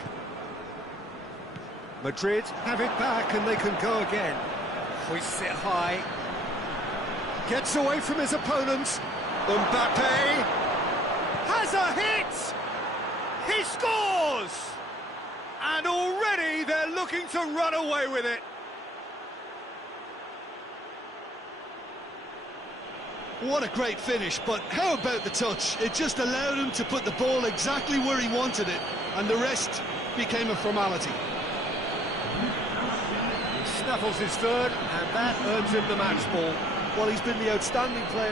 Madrid have it back and they can go again. Hoists it high. Gets away from his opponents. Mbappe. Has a hit! He scores! And already they're looking to run away with it. What a great finish, but how about the touch? It just allowed him to put the ball exactly where he wanted it, and the rest became a formality. He snaffles his third, and that earns him the match ball. Well, he's been the outstanding player.